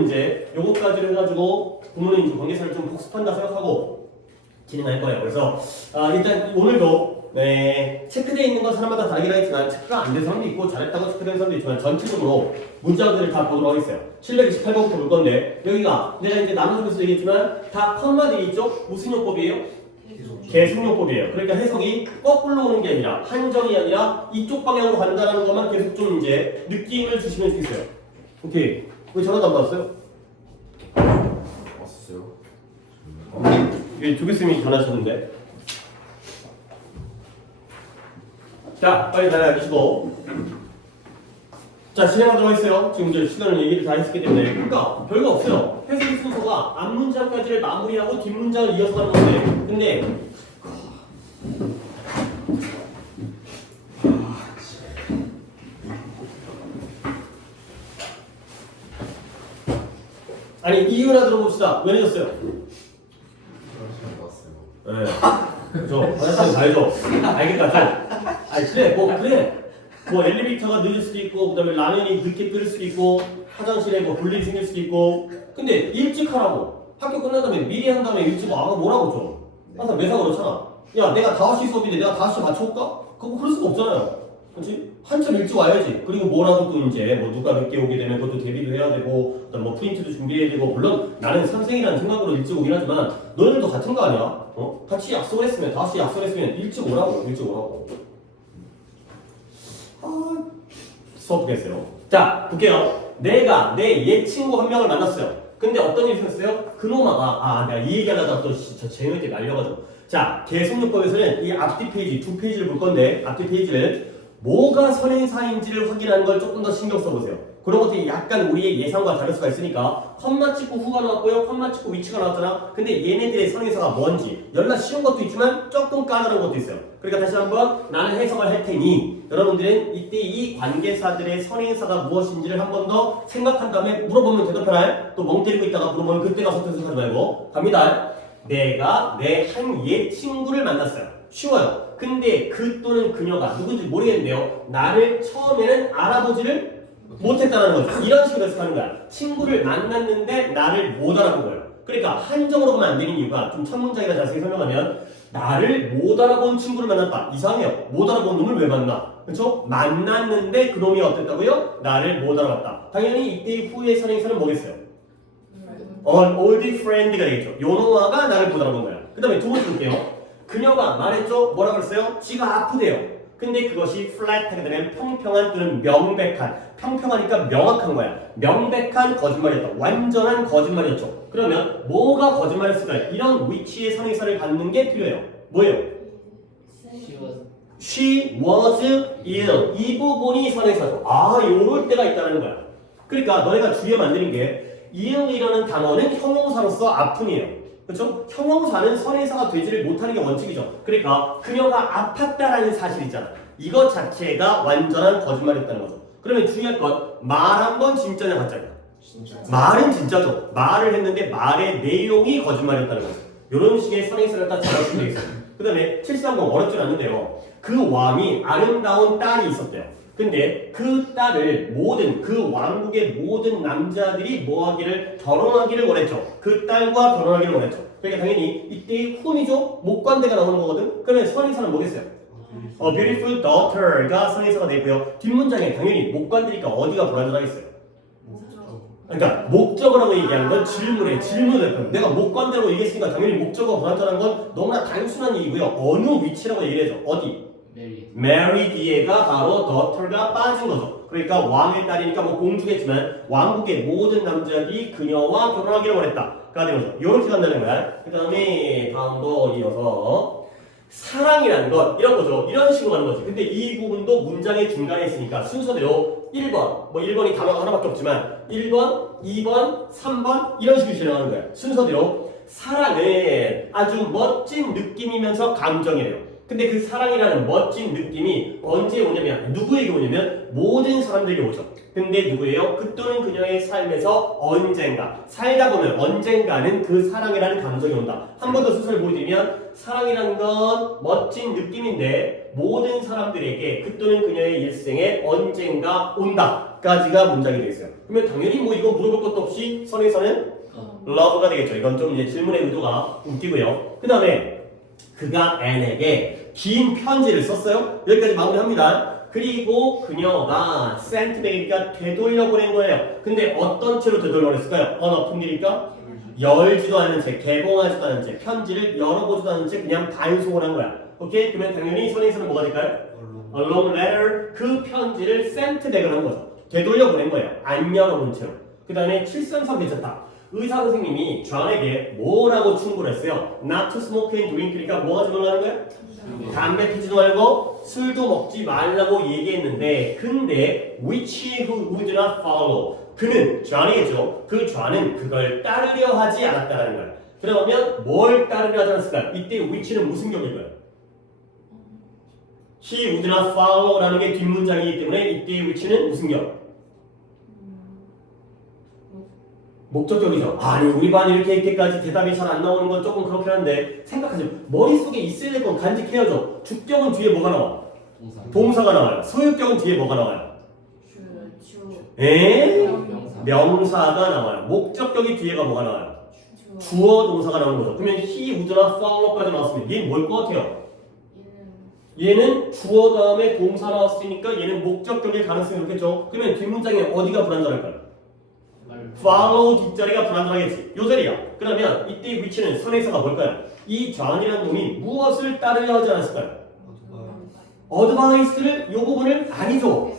오늘은 이제 요것까지를 해가지고 부모는 이제 관계사를 좀 복습한다 생각하고 진행할 거예요. 그래서 일단 오늘도 체크되어 있는 건 사람마다 다르긴 하겠지만 체크가 안 된 사람도 있고 잘했다고 체크된 사람도 있지만 전체적으로 문장들을 다 보도록 하겠어요. 728번부터 볼 건데 여기가 내가 이제 나눠주면서 얘기했지만 다 컴마들이 있죠? 무슨 용법이에요? 계속용법이에요. 그러니까 해석이 거꾸로 오는 게 아니라 한정이 아니라 이쪽 방향으로 간다는 것만 계속 좀 이제 느낌을 주시면 좋겠어요. 오케이. 왜 전화도 안 받았어요? 왔어요. 이게 조교쌤이 전화하셨는데. 자, 빨리 나가주시고. 자, 진행하도록 하겠어요. 지금 이제 시간을 얘기를 다 했기 때문에. 그러니까 별거 없어요. 해석의 순서가 앞문장까지를 마무리하고 뒷문장을 이어서 하는 건데. 근데 아니 이유나 들어봅시다. 왜 늦었어요? 왔어요. 네. 그죠. 화장실 가야죠. 알겠다. 아니 그래 뭐 엘리베이터가 늦을 수도 있고 그다음에 라면이 늦게 끓을 수도 있고 화장실에 뭐 볼일이 생길 수도 있고 근데 일찍 하라고 학교 끝난 다음에 미리 한 다음에 일찍 와가 뭐라고 좀 항상 매사가 그렇잖아. 야 내가 5시 수업인데 내가 5시 맞춰올까? 그거 그럴 수가 없잖아요. 그렇지? 한참 일찍 와야지. 그리고 뭐라도 또 이제 뭐 누가 늦게 오게 되면 그것도 대비도 해야 되고 그다음 뭐 프린트도 준비해야 되고 물론 나는 선생이라는 생각으로 일찍 오긴 하지만 너희들도 같은 거 아니야? 같이 약속을 했으면 5시 약속을 했으면 일찍 오라고. 수업 보겠어요. 자 볼게요. 내가 내 옛 친구 한 명을 만났어요. 근데 어떤 일이 생겼어요? 그놈아가 내가 이 얘기하려다가 또 저 재밌게 말려가지고 자 계속용법에서는 이 앞뒤 페이지 2페이지를 볼 건데 앞뒤 페이지는 뭐가 선행사인지를 확인하는 걸 조금 더 신경 써보세요. 그런 것들이 약간 우리의 예상과 다를 수가 있으니까 컴마 찍고 후가 나왔고요. 컴마 찍고 위치가 나왔잖아. 근데 얘네들의 선행사가 뭔지 연락 쉬운 것도 있지만 조금 까다로운 것도 있어요. 그러니까 다시 한번 나는 해석을 할 테니 여러분들은 이때 이 관계사들의 선행사가 무엇인지를 한 번 더 생각한 다음에 물어보면 대답해라. 또 멍 때리고 있다가 물어보면 그때 가서 해석하지 말고 갑니다. 내가 내 한 옛 친구를 만났어요. 쉬워요. 근데 그 또는 그녀가 누군지 모르겠는데요. 나를 처음에는 알아보지를 못했다는 거죠. 이런 식으로 해석하는 거야. 친구를 만났는데 나를 못 알아본 거예요. 그러니까 한정으로 가면 안 되는 이유가 좀 첫 문장이나 자세히 설명하면 나를 못 알아본 친구를 만났다. 이상해요. 못 알아본 놈을 왜 만나? 그렇죠? 만났는데 그 놈이 어땠다고요? 나를 못 알아봤다. 당연히 이때 후의 선행사는 뭐겠어요? An old friend가 되겠죠. 요 놈아가 나를 못 알아본 거야. 그 다음에 두 번째 볼게요. 그녀가 말했죠? 뭐라 그랬어요? 지가 아프대요. 근데 그것이 플랫하게 되면 평평한 또는 명백한 평평하니까 명확한 거야. 명백한 거짓말이었다. 완전한 거짓말이었죠. 그러면 뭐가 거짓말이었을까요? 이런 위치의 선행사를 갖는 게 필요해요. 뭐예요? She was ill. 이 부분이 선행사죠. 요럴 때가 있다는 거야. 그러니까 너네가 주의하면 안 되는 게 ill이라는 단어는 형용사로서 아픔이에요. 그렇죠? 형용사는 선행사가 되지를 못하는 게 원칙이죠. 그러니까 그녀가 아팠다라는 사실 있잖아. 이것 자체가 완전한 거짓말이었다는 거죠. 그러면 중요한 건 말한 건 진짜냐 가짜냐? 말은 진짜죠. 말을 했는데 말의 내용이 거짓말이었다는 거죠. 이런 식의 선행사를 딱 잡아주면 되겠어요. 그 다음에 730 어렵진 않는데요. 그 왕이 아름다운 딸이 있었대요. 근데 그 딸을 그 왕국의 모든 남자들이 결혼하기를 원했죠. 그 딸과 결혼하기를 원했죠. 그러니까 당연히 이때의 whom이죠. 목관대가 나오는 거거든. 그러면 선행사는 뭐겠어요? A beautiful daughter가 선행사가 되고요. 뒷문장에 당연히 목관대니까 어디가 불완전하겠어요? 그러니까 목적어라고 얘기하는 건 질문을 내가 목관대라고 얘기했으니까 당연히 목적어가 불완전한 건 너무나 단순한 얘기고요. 어느 위치라고 얘기를 해줘. 어디? 메리 뒤에가 바로 daughter가 빠진 거죠. 그러니까 왕의 딸이니까 뭐 공주겠지만 왕국의 모든 남자들이 그녀와 결혼하기를 원했다가 되는 거죠. 이렇게 간다는 거야. 그 다음에 다음도 이어서 사랑이라는 것 이런 거죠. 이런 식으로 가는 거지. 근데 이 부분도 문장의 중간에 있으니까 순서대로 1번 1번이 단어가 하나밖에 없지만 1번, 2번, 3번 이런 식으로 진행하는 거야. 순서대로 사랑은 아주 멋진 느낌이면서 감정이래요. 근데 그 사랑이라는 멋진 느낌이 언제 오냐면 누구에게 오냐면 모든 사람들에게 오죠. 근데 누구예요? 그 또는 그녀의 삶에서 언젠가 살다 보면 언젠가는 그 사랑이라는 감정이 온다. 한 번 더 순서를 보여드리면 사랑이라는 건 멋진 느낌인데 모든 사람들에게 그 또는 그녀의 일생에 언젠가 온다. 않았다까지가 문장이 되어 있어요. 그러면 당연히 뭐 이거 물어볼 것도 없이 선에서는 love가 되겠죠. 이건 좀 이제 질문의 의도가 웃기고요. 그 다음에 그가 앤에게 긴 편지를 썼어요. 여기까지 마무리합니다. 그리고 그녀가 sent back이니까 되돌려 보낸 거예요. 근데 어떤 채로 되돌려 보냈을까요? unopened 이니까 열지도 않은 채, 개봉하지도 않은 채, 편지를 열어보지도 않은 채 그냥 반송을 한 거야. 오케이? 그러면 당연히 선에서는 뭐가 될까요? A long letter, 그 편지를 sent back을 한 거죠. 되돌려 보낸 거예요. 안 열어본 채로. 그 다음에 733 괜찮다. 의사 선생님이 존에게 뭐라고 충고를 했어요? Not to smoke and drink. 그러니까 뭐 하지 말라는 거예요? 담배 피지도 말고 술도 먹지 말라고 얘기했는데 근데 which who would not follow. 그는 존이겠죠. 그 존은 그걸 따르려 하지 않았다는 거예요. 그러면 뭘 따르려 하지 않았을까요? 이때 which는 무슨 격일까요? He would not follow라는 게 뒷문장이기 때문에 이때 which는 무슨 격? 목적격이죠. 아니 우리 반 이렇게까지 대답이 잘 안 나오는 건 조금 그렇긴 한데 생각하세요. 머릿속에 있어야 될 건 간직해야죠. 주격은 뒤에 뭐가 나와? 동사가 나와요. 소유격은 뒤에 뭐가 나와요? 명사가 나와요. 목적격이 뒤에가 뭐가 나와요? 주어 동사가 나오는 거죠. 그러면 he would not follow까지 나왔으면 얘는 뭘 것 같아요? 얘는 주어 다음에 동사 나왔으니까 얘는 목적격일 가능성이 높겠죠. 그러면 뒷문장에 어디가 불안전할까요? follow 뒷자리가 불안정하겠지. 요 자리야. 그러면 이때 위치는 선에서가 뭘까요? 이 존이라는 놈이 무엇을 따르려 하지 않았을까요? advice를 요 부분을 아니죠.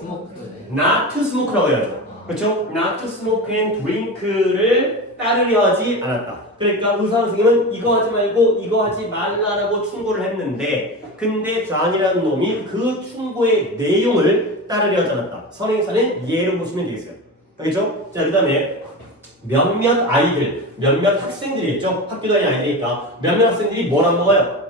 not to smoke라고 해야죠. 그렇죠? not to smoke and drink를 따르려 하지 않았다. 그러니까 의사 선생님은 이거 하지 말고 이거 하지 말라라고 충고를 했는데 근데 존이라는 놈이 그 충고의 내용을 따르려 하지 않았다. 선행사는 예로 보시면 되겠어요. 알겠죠? 자, 그 다음에 몇몇 아이들, 몇몇 학생들이 있죠? 학교 다니는 아이들이니까 몇몇 학생들이 뭘 안 먹어요?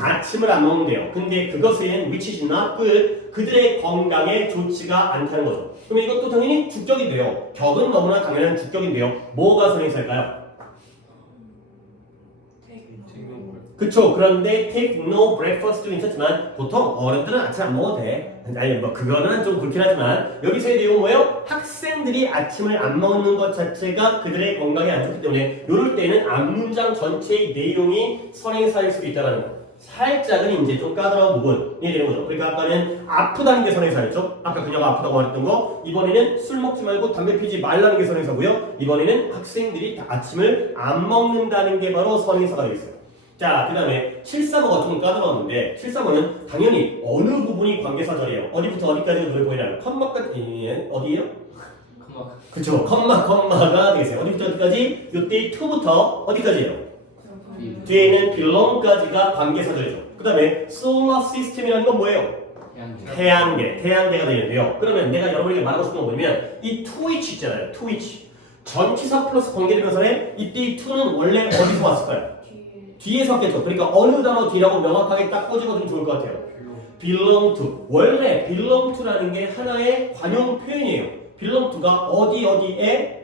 아침을 안 먹는데요. 근데 그것은 which is not good. 그들의 건강에 좋지가 않다는 거죠. 그러면 이것도 당연히 주격인데요. 격은 너무나 당연한 주격인데요. 뭐가 선행사일까요? 그쵸. 그런데 take no breakfast도 괜찮지만 보통 어른들은 아침 안 먹어도 돼. 아니 뭐 그거는 좀 그렇긴 하지만 여기서의 내용은 뭐예요? 학생들이 아침을 안 먹는 것 자체가 그들의 건강에 안 좋기 때문에 이럴 때는 앞문장 전체의 내용이 선행사일 수도 있다는 거. 살짝은 이제 좀 까다로운 부분이 되는 거죠. 그러니까 아까는 아프다는 게 선행사였죠. 아까 그녀가 아프다고 말했던 거. 이번에는 술 먹지 말고 담배 피지 말라는 게 선행사고요. 이번에는 학생들이 아침을 안 먹는다는 게 바로 선행사가 되어 있어요. 자, 그 다음에 735가 좀 까다로웠는데 735는 당연히 어느 부분이 관계사절이에요. 어디부터 어디까지가 눈에 보이나요? 컴마까지 어디예요? 그쵸, 컴마가 되겠어요. 어디부터 어디까지? 이때 to부터 어디까지예요? 뒤에는 belong까지가 관계사절이죠. 그 다음에 solar system이라는 건 뭐예요? 태양계가 되는데요. 그러면 내가 여러분에게 말하고 싶은 거 뭐냐면 이 to which 있잖아요. to which 전치사 플러스 관계대명사에 이때 이 to는 원래 어디서 왔을까요? 뒤에서 왔겠죠. 그러니까 어느 단어 뒤라고 명확하게 딱 꼬집어주면 좋을 것 같아요. belong to. 원래 belong to라는 게 하나의 관용 표현이에요. belong to가 어디에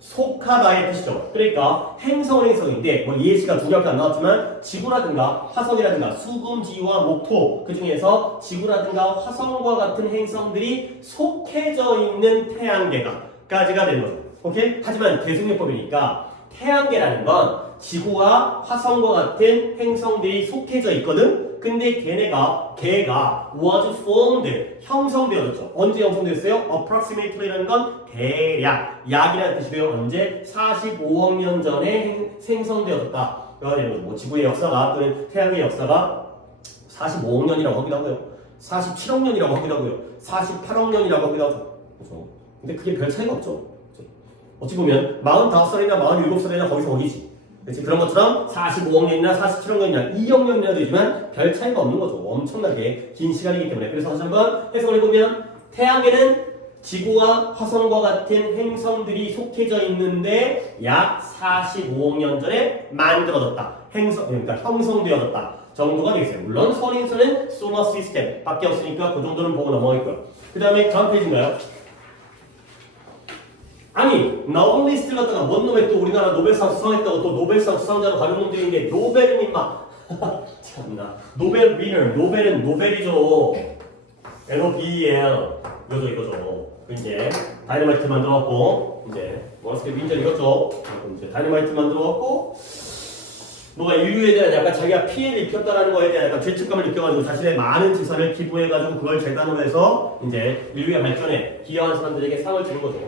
속하다의 뜻이죠. 그러니까 행성인데 뭐 예시가 두 개밖에 안 나왔지만 지구라든가 화성이라든가 수금지와 목토 그 중에서 지구라든가 화성과 같은 행성들이 속해져 있는 태양계가까지가 되는 거죠. 오케이? 하지만 대승용법이니까 태양계라는 건 지구와 화성과 같은 행성들이 속해져 있거든. 근데 걔가 was formed 형성되어졌죠. 언제 형성됐어요? approximately라는 건 대략 약이라는 뜻이고요. 언제 45억 년 전에 생성되어졌다. 뭐 지구의 역사가 또는 태양의 역사가 45억 년이라고 하기도 하고요. 47억 년이라고 하기도 하고요. 48억 년이라고 하기도 하죠. 그렇죠? 근데 그게 별 차이가 없죠. 어찌 보면 45살이나 47살이나 거기서 거기지. 그렇지? 그런 것처럼 45억 년이나 47억 년이나 2억 년이나 되지만 별 차이가 없는 거죠. 엄청나게 긴 시간이기 때문에. 그래서 다시 한번 해석을 해보면 태양에는 지구와 화성과 같은 행성들이 속해져 있는데 약 45억 년 전에 만들어졌다. 그러니까 형성되어졌다 정도가 되겠어요. 물론 선행사는 소lar 시스템 밖에 없으니까 그 정도는 보고 넘어가겠고요. 그 다음에 다음 페이지인가요? 아니 노벨리스트를 갖다가 뭔 놈의 또 우리나라 노벨상 수상했다고 또 노벨상 수상자로 가는 놈들이 있는데 노벨은 임마 참나 노벨 위너 노벨은 노벨이죠. NOBEL 이거죠. 이제 다이너마이트 만들어갖고 이제 머스켓 윈전 이것죠. 이제 다이너마이트 만들어갖고 뭐가 인류에 대한 약간 자기가 피해를 입혔다라는 거에 대한 약간 죄책감을 느껴가지고 자신의 많은 재산을 기부해가지고 그걸 재단으로 해서 이제 인류의 발전에 기여한 사람들에게 상을 주는 거죠.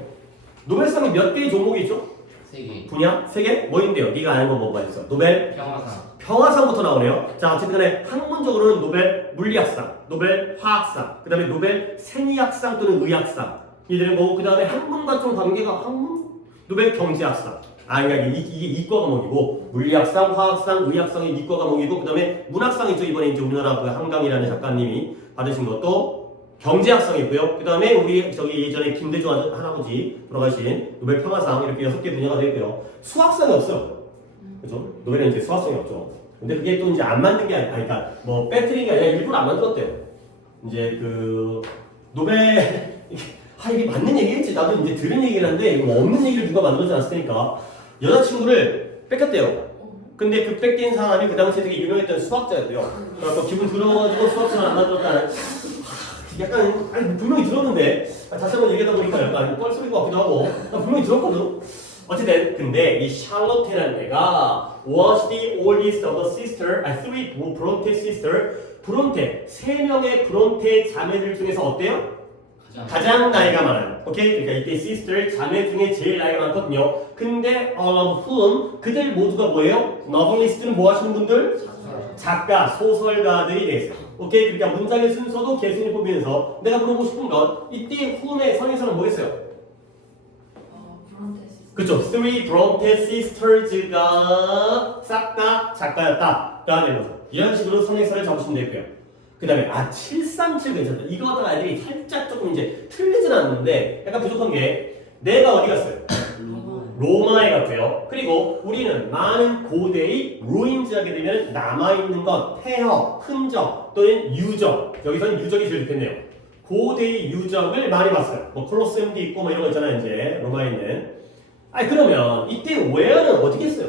노벨상이 몇 개의 종목이 있죠? 3개. 분야? 3개? 뭐인데요? 네가 아는 거 뭐가 있어? 노벨? 평화상. 평화상부터 나오네요. 자, 어쨌든 간에 학문적으로는 노벨 물리학상, 노벨 화학상, 그 다음에 노벨 생리학상 또는 의학상. 이들은 뭐고, 그 다음에 학문과 좀 관계가 학문? 노벨 경제학상. 그러니까 이게 이과 과목이고, 물리학상, 화학상, 의학상이 이과 과목이고, 그 다음에 문학상이죠. 이번에 이제 우리나라 그 한강이라는 작가님이 받으신 것도 경제학상이고요. 그 다음에 우리 저기 예전에 김대중 할아버지 돌아가신 노벨 평화상 이렇게 6개 분야가 되고요. 수학상이 없어요. 그죠? 노벨은 이제 수학성이 없죠. 근데 그게 또 이제 안 만든 게 아니라, 그러니까 뭐 빼뜨린 게 아니라 일부러 안 만들었대요. 이제 그 노벨 이게 맞는 얘기겠지. 나도 이제 들은 얘기긴 한데 이거 뭐 없는 얘기를 누가 만들어지 않았을 테니까 여자친구를 뺏겼대요. 근데 그 뺏긴 사람이 그 당시에 되게 유명했던 수학자였대요. 그래서 기분 더러워가지고 수학상을 안 만들었다는. 약간 아니 분명히 들었는데 다시 한번 얘기하다 보니까 약간 뻘소리 것 같기도 하고 분명히 들었거든. 어쨌든 근데 이 샬롯이라는 애가 was the oldest of the sister, three Bronte sister. 브론테 3명의 브론테 자매들 중에서 어때요? 가장 나이가 많아요. 오케이? 그러니까 이때 sister 자매 중에 제일 나이가 많거든요. 근데 all of whom 그들 모두가 뭐예요? novelist는 뭐 하시는 분들? 작가, 소설가들이 되겠어요. 오케이? 그러니까 문장의 순서도 개순이 뽑으면서 내가 물어보고 싶은 건 이때 whom의 선에서는 뭐겠어요? 그쵸? Three Bronte Sisters가 싹 다 작가였다. 라는 거죠. 이런 식으로 선행사를 잡으시면 되고요. 그 다음에 737 괜찮다. 이거 하다가 애들이 살짝 조금 이제 틀리진 않는데 약간 부족한 게 내가 어디 갔어요? 로마에 갔고요. 그리고 우리는 많은 고대의 ruins하게 되면 남아있는 것, 폐허, 흔적 또는 유적. 여기서는 유적이 제일 좋겠네요. 고대의 유적을 많이 봤어요. 뭐 콜로세움도 있고 뭐 이런 거 있잖아요. 이제 로마에 있는. 그러면 이때 웨어는 어디겠어요?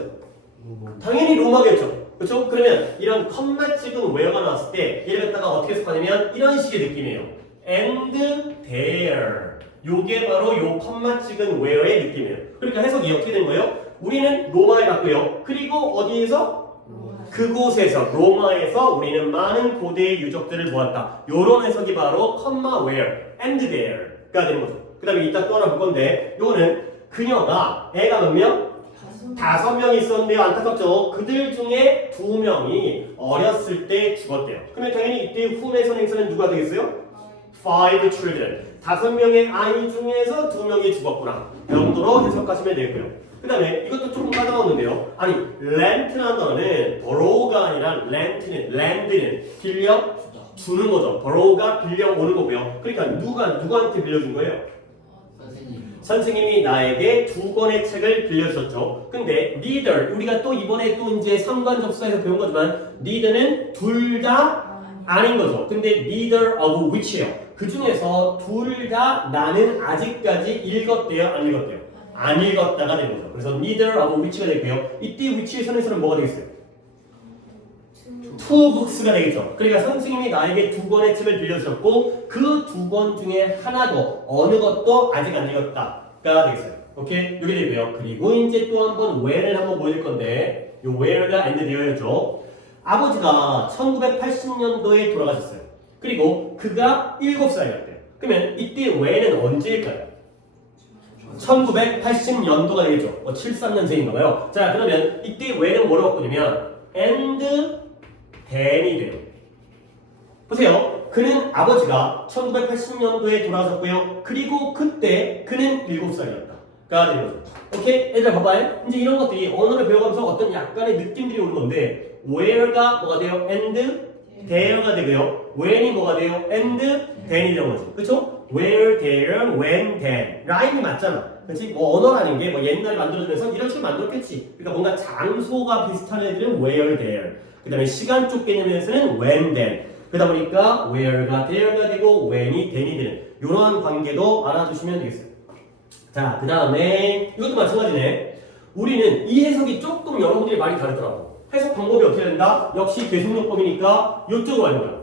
당연히 로마겠죠. 그렇죠? 그러면 이런 컴마 찍은 웨어가 나왔을 때 얘를 갖다가 어떻게 해석하냐면 이런 식의 느낌이에요. and there. 요게 바로 요 컴마 찍은 웨어의 느낌이에요. 그러니까 해석이 어떻게 된 거예요? 우리는 로마에 갔고요. 그리고 어디에서? 그곳에서 로마에서 우리는 많은 고대의 유적들을 보았다. 요런 해석이 바로 컴마 where and there가 되는 거죠. 그 다음에 이따 또 하나 볼 건데 요거는 그녀가 애가 몇 명? 5명이 있었는데요. 안타깝죠. 그들 중에 2명이 어렸을 때 죽었대요. 그러면 당연히 이때 whom의 선행사는 누가 되겠어요? 5 children. 5명의 아이 중에서 2명이 죽었구나. 이 정도로 해석하시면 되고요. 그 다음에 이것도 조금 까다로웠는데요. 아니, rent라는 단어는 borrow가 아니라 land는 빌려 주는 거죠. borrow가 빌려 오는 거고요. 그러니까 누구한테 빌려준 거예요? 선생님이 나에게 2권의 책을 빌려주셨죠. 근데 neither 우리가 또 이번에 또 이제 상관 접사에서 배운 거지만 neither는 둘 다 아닌 거죠. 근데 neither of which예요. 그 중에서 둘 다 나는 아직까지 읽었대요, 안 읽었대요? 안 읽었다가 된 거죠. 그래서 neither of which가 되고요. 이때 which의 선에서는 뭐가 되겠어요? two books가 되겠죠. 그러니까 선생님이 나에게 2권의 책을 빌려주셨고 그 2권 중에 하나도 어느 것도 아직 안 읽었다가 되겠어요. 오케이? 이게 되고요. 그리고 이제 또 한번 where를 한번 보여줄 건데 이 where가 end 되어야죠. 아버지가 1980년도에 돌아가셨어요. 그리고 그가 7살이었대요. 그러면 이때 when은 언제일까요? 1980년도가 되겠죠. 73년생인가봐요. 자, 그러면 이때 when은 뭐라고 바꾸냐면 and then이 돼요. 보세요. 그는 아버지가 1980년도에 돌아가셨고요. 그리고 그때 그는 7살이었다.가 되는 거죠. 오케이? 얘들아 봐봐요. 이제 이런 것들이 언어를 배워가면서 어떤 약간의 느낌들이 오는 건데 where가 뭐가 돼요? and there가 되고요. when이 뭐가 돼요? and then이 되는 거죠. 그쵸? where, there, when, then 라임이 맞잖아. 그치? 뭐 언어라는 게 뭐 옛날에 만들어지면서 이런 식으로 만들었겠지. 그러니까 뭔가 장소가 비슷한 애들은 where, there. 그 다음에 시간 쪽 개념에서는 when, then. 그러다 보니까 where가 there가 되고 when이 then이 되는 이러한 관계도 알아두시면 되겠어요. 자, 그 다음에 이것도 마찬가지네. 우리는 이 해석이 조금 여러분들이 많이 다르더라고. 해석 방법이 어떻게 된다? 역시 계속용법이니까 이쪽으로 가는 거야.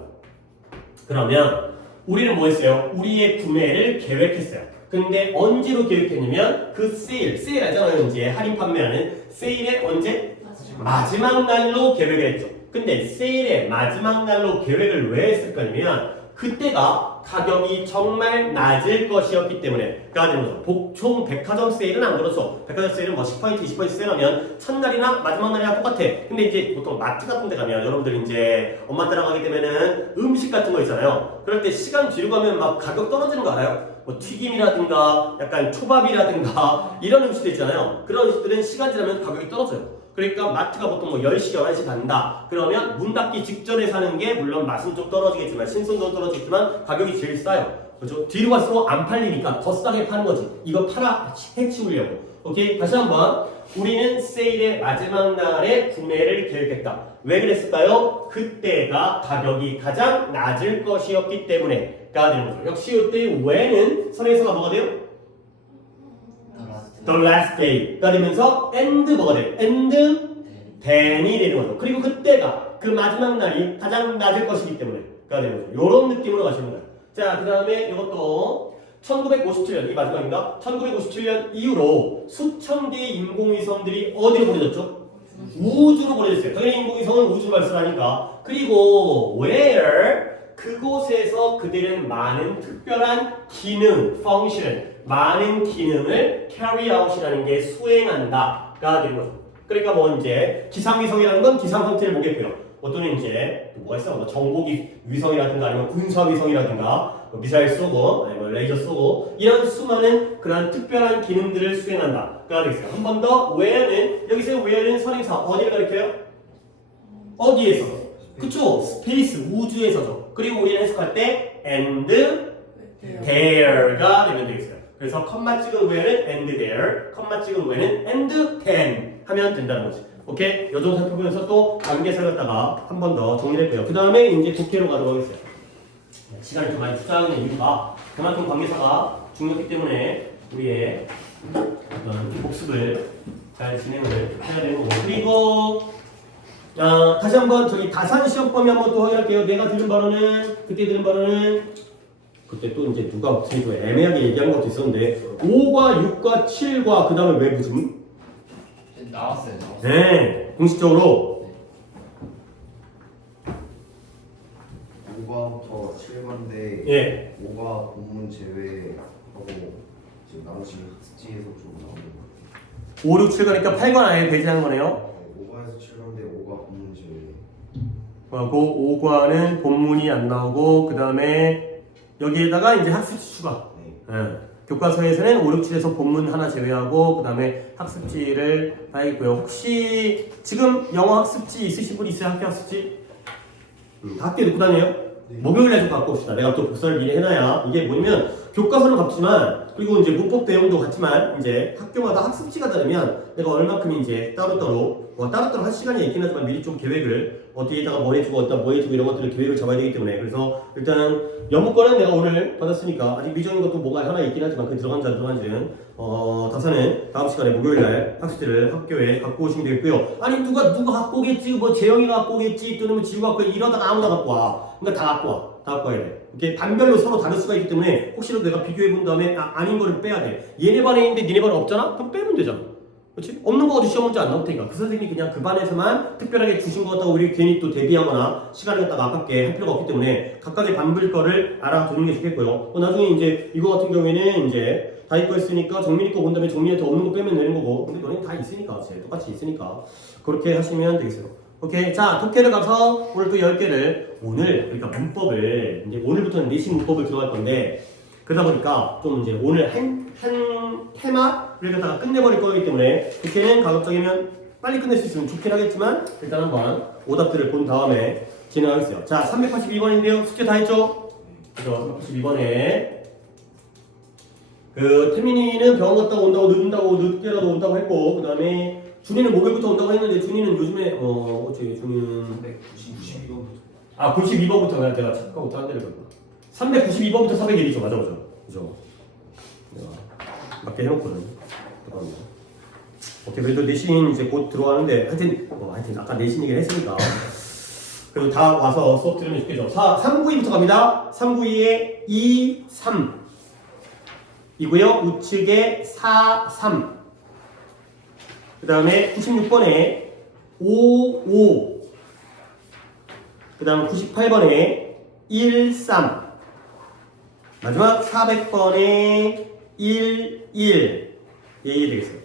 그러면 우리는 뭐 했어요? 우리의 구매를 계획했어요. 근데 언제로 계획했냐면 그 세일 알잖아요. 이제 할인 판매하는 세일의 언제? 마지막 날로 계획을 했죠. 근데 세일의 마지막 날로 계획을 왜 했을 거냐면 그때가 가격이 정말 낮을 것이었기 때문에 그가 되는 거죠. 복총 백화점 세일은 안 그렇죠. 백화점 세일은 뭐 10% 20% 세일하면 첫날이나 마지막 날이랑 똑같아. 근데 이제 보통 마트 같은 데 가면 여러분들 이제 엄마 따라가게 되면은 음식 같은 거 있잖아요. 그럴 때 시간 뒤로 가면 막 가격 떨어지는 거 알아요? 뭐 튀김이라든가 약간 초밥이라든가 이런 음식들 있잖아요. 그런 음식들은 시간 지나면 가격이 떨어져요. 그러니까 마트가 보통 뭐 10시, 11시 간다. 그러면 문 닫기 직전에 사는 게 물론 맛은 좀 떨어지겠지만 신선도는 떨어지겠지만 가격이 제일 싸요. 그렇죠? 뒤로 갈수록 안 팔리니까 더 싸게 파는 거지. 이거 팔아 해치우려고. 오케이? 다시 한번. 우리는 세일의 마지막 날에 구매를 계획했다. 왜 그랬을까요? 그때가 가격이 가장 낮을 것이었기 때문에가 되는 거죠. 역시 이때 when은 선행사가 뭐가 돼요? The last day가 되면서 and 뭐가 돼요? and then이 되는 거죠. 그리고 그때가 그 마지막 날이 가장 낮을 것이기 때문에가 되는 거죠. 이런 느낌으로 가시는 거예요. 자, 그 다음에 이것도 1957년, 이 마지막인가? 1957년 이후로 수천 개의 인공위성들이 어디로 보내졌죠? 우주로 보내졌어요. 당연히 인공위성은 우주 발사하니까. 그리고 where 그곳에서 그들은 많은 특별한 기능, function, 많은 기능을 carry out이라는 게 수행한다가 되는 거죠. 그러니까 뭐 이제 기상위성이라는 건 기상 상태를 보겠고요. 어떤 이제 뭐가 있어? 뭐 정보기 위성이라든가 아니면 군사위성이라든가 뭐 미사일 쏘고 아니면 뭐 레이저 쏘고 이런 수많은 그런 특별한 기능들을 수행한다가 되겠어요. 한 번 더 where는 여기서 where는 선행사 어디를 가리켜요? 어디에서? 그쵸? 스페이스 우주에서죠. 그리고 우리는 해석할 때 and there가 되면 되겠어요. 그래서 컴마 찍은 where는 and there, 컴마 찍은 where는 and then 하면 된다는 거지. 오케이? 요 정도 살펴보면서 또 관계사를 갖다가 한 번 더 정리했고요. 그 다음에 이제 독해로 가도록 하겠어요. 시간을 좀 많이 투자하는 이유가 그만큼 관계사가 중요하기 때문에 우리의 어떤 복습을 잘 진행을 해야 되는 거고. 그리고 다시 한번 저기 다산 시험범위 한번 또 확인할게요. 내가 들은 바로는 그때 들은 바로는 그때 또 이제 누가 좀 애매하게 얘기한 것도 있었는데 5과 6과 7과 그 다음에 왜 무슨? 나왔어요. 네, 공식적으로 5과부터 7과인데 예. 5과 본문 제외하고 지금 나머지 학습지에서 좀 나오는 것 같아요. 5, 6, 7 가니까 8관 아예 배제하는 거네요. 5과에서 7과인데 5과 본문 제외. 그리고 5과는 본문이 안 나오고 그 다음에 여기에다가 이제 학습지 추가. 네. 예. 교과서에서는 5, 6, 7에서 본문 하나 제외하고 그 다음에 학습지를 봐야겠고요. 혹시 지금 영어 학습지 있으신 분 있어요? 학교 학습지? 학교에 놓고 다녀요? 네. 목요일에 좀 갖고 옵시다. 내가 또 복사를 미리 해놔야 이게 뭐냐면 교과서는 같지만 그리고 이제 문법 내용도 같지만 이제 학교마다 학습지가 다르면 내가 얼마큼 이제 따로따로 따로따로 할 시간이 있긴 하지만 미리 좀 계획을 어디에다가 뭐 해주고 어디다 뭐 해주고 이런 것들을 계획을 잡아야 되기 때문에 그래서 일단 연무권은 내가 오늘 받았으니까 아직 미정인 것도 뭐가 하나 있긴 하지만 그 들어간지 안 들어간지는 다산은 다음 시간에 목요일날 학습지를 학교에 갖고 오시면 되겠고요. 아니 누가 갖고 오겠지 뭐 재영이가 갖고 오겠지 또는 뭐 지우가 갖고 이러다가 아무나 갖고 와. 그러니까 다 갖고 와. 다 갖고 와야 돼. 이게 반별로 서로 다를 수가 있기 때문에 혹시라도 내가 비교해 본 다음에 아닌 거를 빼야 돼. 얘네 반에 있는데 니네 반에 없잖아? 그럼 빼면 되잖아. 그렇지? 없는 거 가지고 시험 문제 안 나올 테니까 그 선생님이 그냥 그 반에서만 특별하게 주신 거 갖다가 우리 괜히 또 대비하거나 시간을 갖다가 아깝게 할 필요가 없기 때문에 각각의 반별 거를 알아두는 게 좋겠고요. 나중에 이제 이거 같은 경우에는 이제 다이 거 있으니까 정민이 거 본 다음에 정민이한테 없는 거 빼면 되는 거고 근데 너네 다 있으니까 똑같이 있으니까 그렇게 하시면 되겠어요. 오케이. 자, 독해를 가서 오늘 또 10개를 오늘 그러니까 문법을 이제 오늘부터는 내신 문법을 들어갈 건데 그러다 보니까 좀 이제 오늘 한 테마를 갖다가 끝내버릴 거기 때문에 독해는 가급적이면 빨리 끝낼 수 있으면 좋긴 하겠지만 일단 한번 오답들을 본 다음에 진행하겠어요. 자, 382번인데요. 숙제 다 했죠? 그죠? 382번에 그 태민이는 병원 갔다 온다고 늦게라도 온다고 했고 그 다음에 준이는 목요일부터 온다고 했는데 준이는 요즘에 준이는 92번부터 92번부터 내가 착각하고 딴 데를 갔구나. 392번부터 401이죠. 맞아. 그죠? 내가 맞게 해놓거든. 그다음에 오케이. 그래도 내신 이제 곧 들어가는데 하여튼 아까 내신 얘기를 했으니까 그리고 다 와서 수업 들으면 좋겠죠. 392부터 갑니다. 392에 2, 3 이고요. 우측에 4, 3. 그 다음에 96번에 5, 5. 그 다음 98번에 1, 3. 마지막 400번에 1, 1. 예, 되겠어요.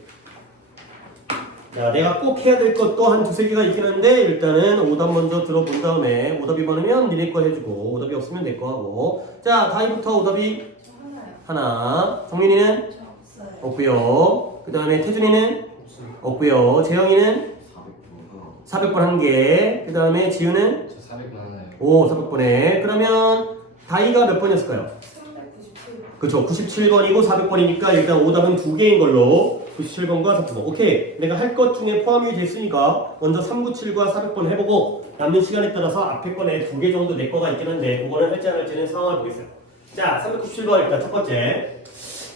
자, 내가 꼭 해야 될 것도 한 두세 개가 있긴 한데 일단은 오답 먼저 들어본 다음에 오답이 많으면 니네 거 해주고 오답이 없으면 내 거 하고. 자, 다이부터 오답이 저 하나요. 하나. 성민이는 저 없어요. 없고요. 그 다음에 태준이는 없고요. 재영이는 400번 한 개. 그 다음에 지우는 저 400만 하나요. 오 400번에. 그러면 다이가 몇 번이었을까요? 397. 그쵸. 97번이고 400번이니까 일단 오답은 두 개인 걸로. 97번과 400번. 오케이. 내가 할 것 중에 포함이 됐으니까 먼저 397과 400번 해보고 남는 시간에 따라서 앞에 거에 두 개 정도 내 거가 있긴 한데 그거는 할지 안 할지는 상황을 보겠어요. 자, 397번 일단 첫 번째.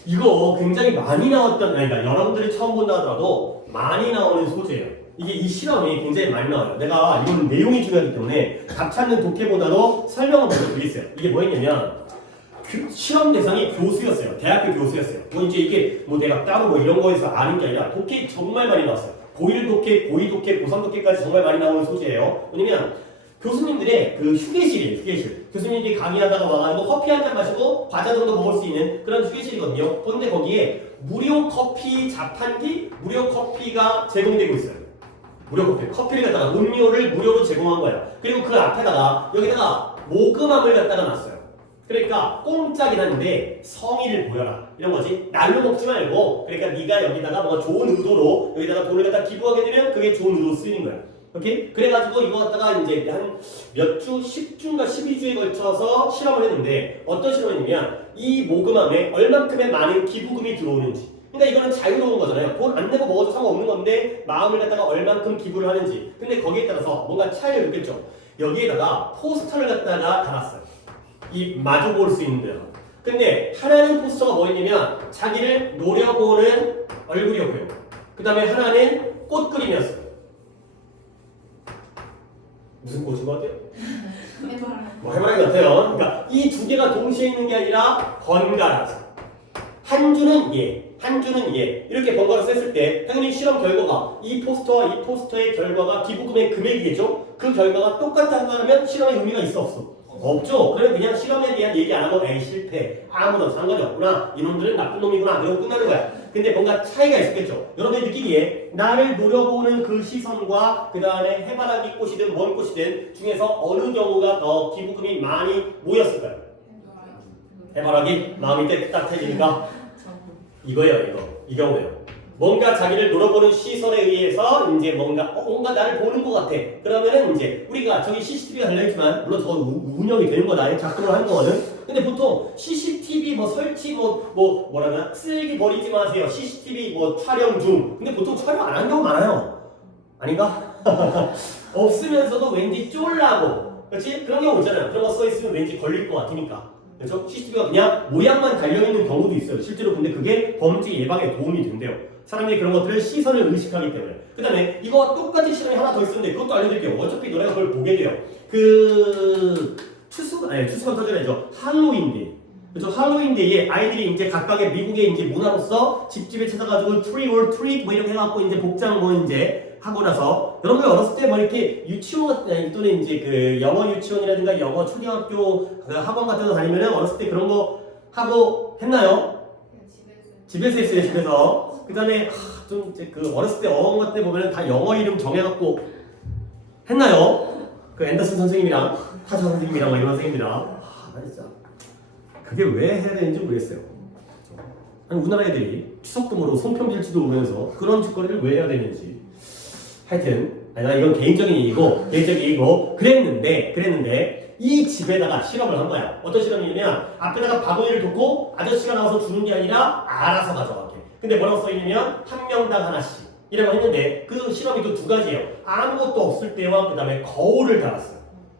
이거 굉장히 많이 나왔던, 그러니까 여러분들이 처음 본다 하더라도 많이 나오는 소재예요. 이게 이 실험이 굉장히 많이 나와요. 내가 이건 내용이 중요하기 때문에 답 찾는 독해보다도 설명을 먼저 드리겠어요. 이게 뭐였냐면 실험 대상이 교수였어요. 대학교 교수였어요. 뭐 이제 이게 뭐 내가 따로 뭐 이런 거에서 아는 게 아니라 독해 정말 많이 나왔어요. 고1 독해, 고2 독해, 고3 독해까지 정말 많이 나오는 소재예요. 왜냐면 교수님들의 그 휴게실이에요, 휴게실. 교수님들이 강의하다가 와가지고 커피 한 잔 마시고 과자 정도 먹을 수 있는 그런 휴게실이거든요. 그런데 거기에 무료 커피 자판기, 무료 커피가 제공되고 있어요. 무료 커피. 커피를 갖다가 음료를 무료로 제공한 거야. 그리고 그 앞에다가 여기다가 모금함을 갖다가 놨어요. 그러니까 공짜긴 한데 성의를 보여라 이런 거지. 날로 먹지 말고 그러니까 네가 여기다가 뭔가 좋은 의도로 여기다가 돈을 갖다 기부하게 되면 그게 좋은 의도로 쓰이는 거야. 오케이? 그래가지고 이거 갖다가 이제 한 몇 주, 10주인가 12주에 걸쳐서 실험을 했는데 어떤 실험이냐면 이 모금함에 얼만큼의 많은 기부금이 들어오는지. 그러니까 이거는 자유로운 거잖아요. 돈 안 내고 먹어도 상관없는 건데 마음을 갖다가 얼만큼 기부를 하는지. 근데 거기에 따라서 뭔가 차이를 느꼈죠. 여기에다가 포스터를 갖다가 달았어요. 이 마주 볼 수 있는 데요. 근데 하나는 포스터가 뭐였냐면 자기를 노려보는 얼굴이었고요. 그 다음에 하나는 꽃 그림이었어요. 무슨 꽃인 것 같아요? 해바라기. 뭐 해바라기 같아요. 그러니까 이 두 개가 동시에 있는 게 아니라 번갈아서 한 주는 얘, 한 주는 얘 이렇게 번갈아서 했을 때 당연히 실험 결과가 이 포스터와 이 포스터의 결과가 기부금의 금액이겠죠? 그 결과가 똑같다면 실험의 의미가 있어 없어? 없죠. 그러면 그냥 실험에 대한 얘기 안 하고 에이 실패 아무런 상관이 없구나 이놈들은 나쁜 놈이구나 이러고 끝나는 거야. 근데 뭔가 차이가 있었겠죠. 여러분이 느끼기에 나를 노려보는 그 시선과 그 다음에 해바라기 꽃이든 뭔 꽃이든 중에서 어느 경우가 더 기부금이 많이 모였을까요? 해바라기 마음이 따뜻해지니까 이거예요. 이 경우예요. 뭔가 자기를 노려보는 시선에 의해서 이제 뭔가 나를 보는 것 같아. 그러면은 이제 우리가 저기 CCTV가 달려있지만 물론 저건 운영이 되는 거다. 작동을 하는 거거든. 근데 보통 CCTV 뭐 설치 뭐라나 쓰레기 버리지 마세요. CCTV 뭐 촬영 중. 근데 보통 촬영 안 하는 경우 많아요. 아닌가? 없으면서도 왠지 쫄라고. 그렇지? 그런 경우 있잖아요. 그런 거 써 있으면 왠지 걸릴 것 같으니까. 그렇죠? CCTV가 그냥 모양만 달려있는 경우도 있어요. 실제로 근데 그게 범죄 예방에 도움이 된대요. 사람들이 그런 것들을 시선을 의식하기 때문에. 그 다음에 이거와 똑같은 실험이 하나 더 있었는데 그것도 알려드릴게요. 어차피 너네가 그걸 보게 돼요. 추수가 터져야죠. 할로윈데이. 그렇죠? 할로윈데이에 아이들이 이제 각각의 미국의 이제 문화로서 집집에 찾아가지고 트리 or 트릿 뭐 이렇게 해갖고 이제 복장 뭐 이제 하고 나서 여러분들 어렸을 때 뭐 이렇게 유치원 또는 이제 그 영어 유치원이라든가 영어 초등학교 학원 같은 거 다니면은 어렸을 때 그런 거 하고 했나요? 집에서 했어요. 집에서. 그 다음에 좀 이제 그 어렸을 때 어학 같은 때 보면은 다 영어 이름 정해갖고 했나요? 그 앤더슨 선생님이랑 타자 선생님이랑 이런 선생님이랑 나 진짜 그게 왜 해야 되는지 모르겠어요. 아니 우리나라 애들이 추석등으로 손편필지도 오면서 그런 짓거리를 왜 해야 되는지. 하여튼 이건 개인적인 얘기고 그랬는데 이 집에다가 실험을 한 거야. 어떤 실험이냐면 앞에다가 바구니를 두고 아저씨가 나와서 주는 게 아니라 알아서 가져가게. 근데 뭐라고 써있냐면 한 명당 하나씩 이라고 했는데 그 실험이 또 두 가지예요. 아무것도 없을 때와 그 다음에 거울을 달았어요.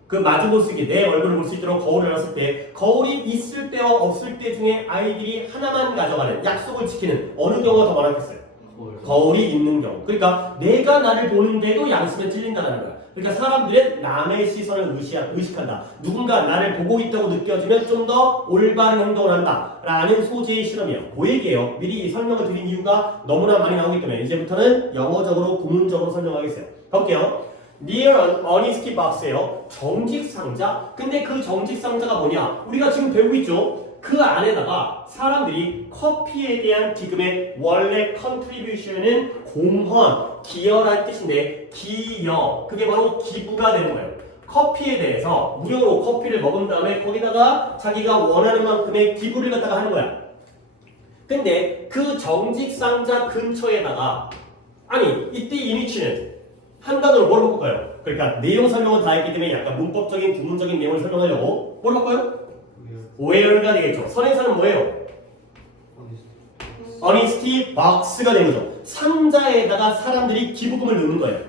그 마주 볼 수 있게 내 얼굴을 볼 수 있도록 거울을 달았을 때 거울이 있을 때와 없을 때 중에 아이들이 하나만 가져가는 약속을 지키는 어느 경우가 더 많았겠어요? 거울이 있는 경우. 그러니까 내가 나를 보는데도 양심에 찔린다는 거야. 그러니까 사람들은 남의 시선을 의식한다. 누군가 나를 보고 있다고 느껴지면 좀 더 올바른 행동을 한다. 라는 소재의 실험이에요. 그 얘기예요. 미리 설명을 드린 이유가 너무나 많이 나오기 때문에 이제부터는 영어적으로 구문적으로 설명하겠어요. 볼게요. Near an honesty box예요. 정직 상자. 근데 그 정직 상자가 뭐냐? 우리가 지금 배우고 있죠. 그 안에다가 사람들이 커피에 대한 기금의 원래 contribution은 공헌, 기여란 뜻인데 기여, 그게 바로 기부가 되는 거예요. 커피에 대해서 무료로 커피를 먹은 다음에 거기다가 자기가 원하는 만큼의 기부를 갖다가 하는 거야. 근데 그 정직 상자 근처에다가 아니 이때 이니치는 한 단어로 뭘 바꿀까요? 그러니까 내용 설명은 다 했기 때문에 약간 문법적인 구문적인 내용을 설명하려고 뭘 바꿔요? where가 되겠죠. 선행사는 뭐예요? honesty box가 되는 거죠. 상자에다가 사람들이 기부금을 넣는 거예요.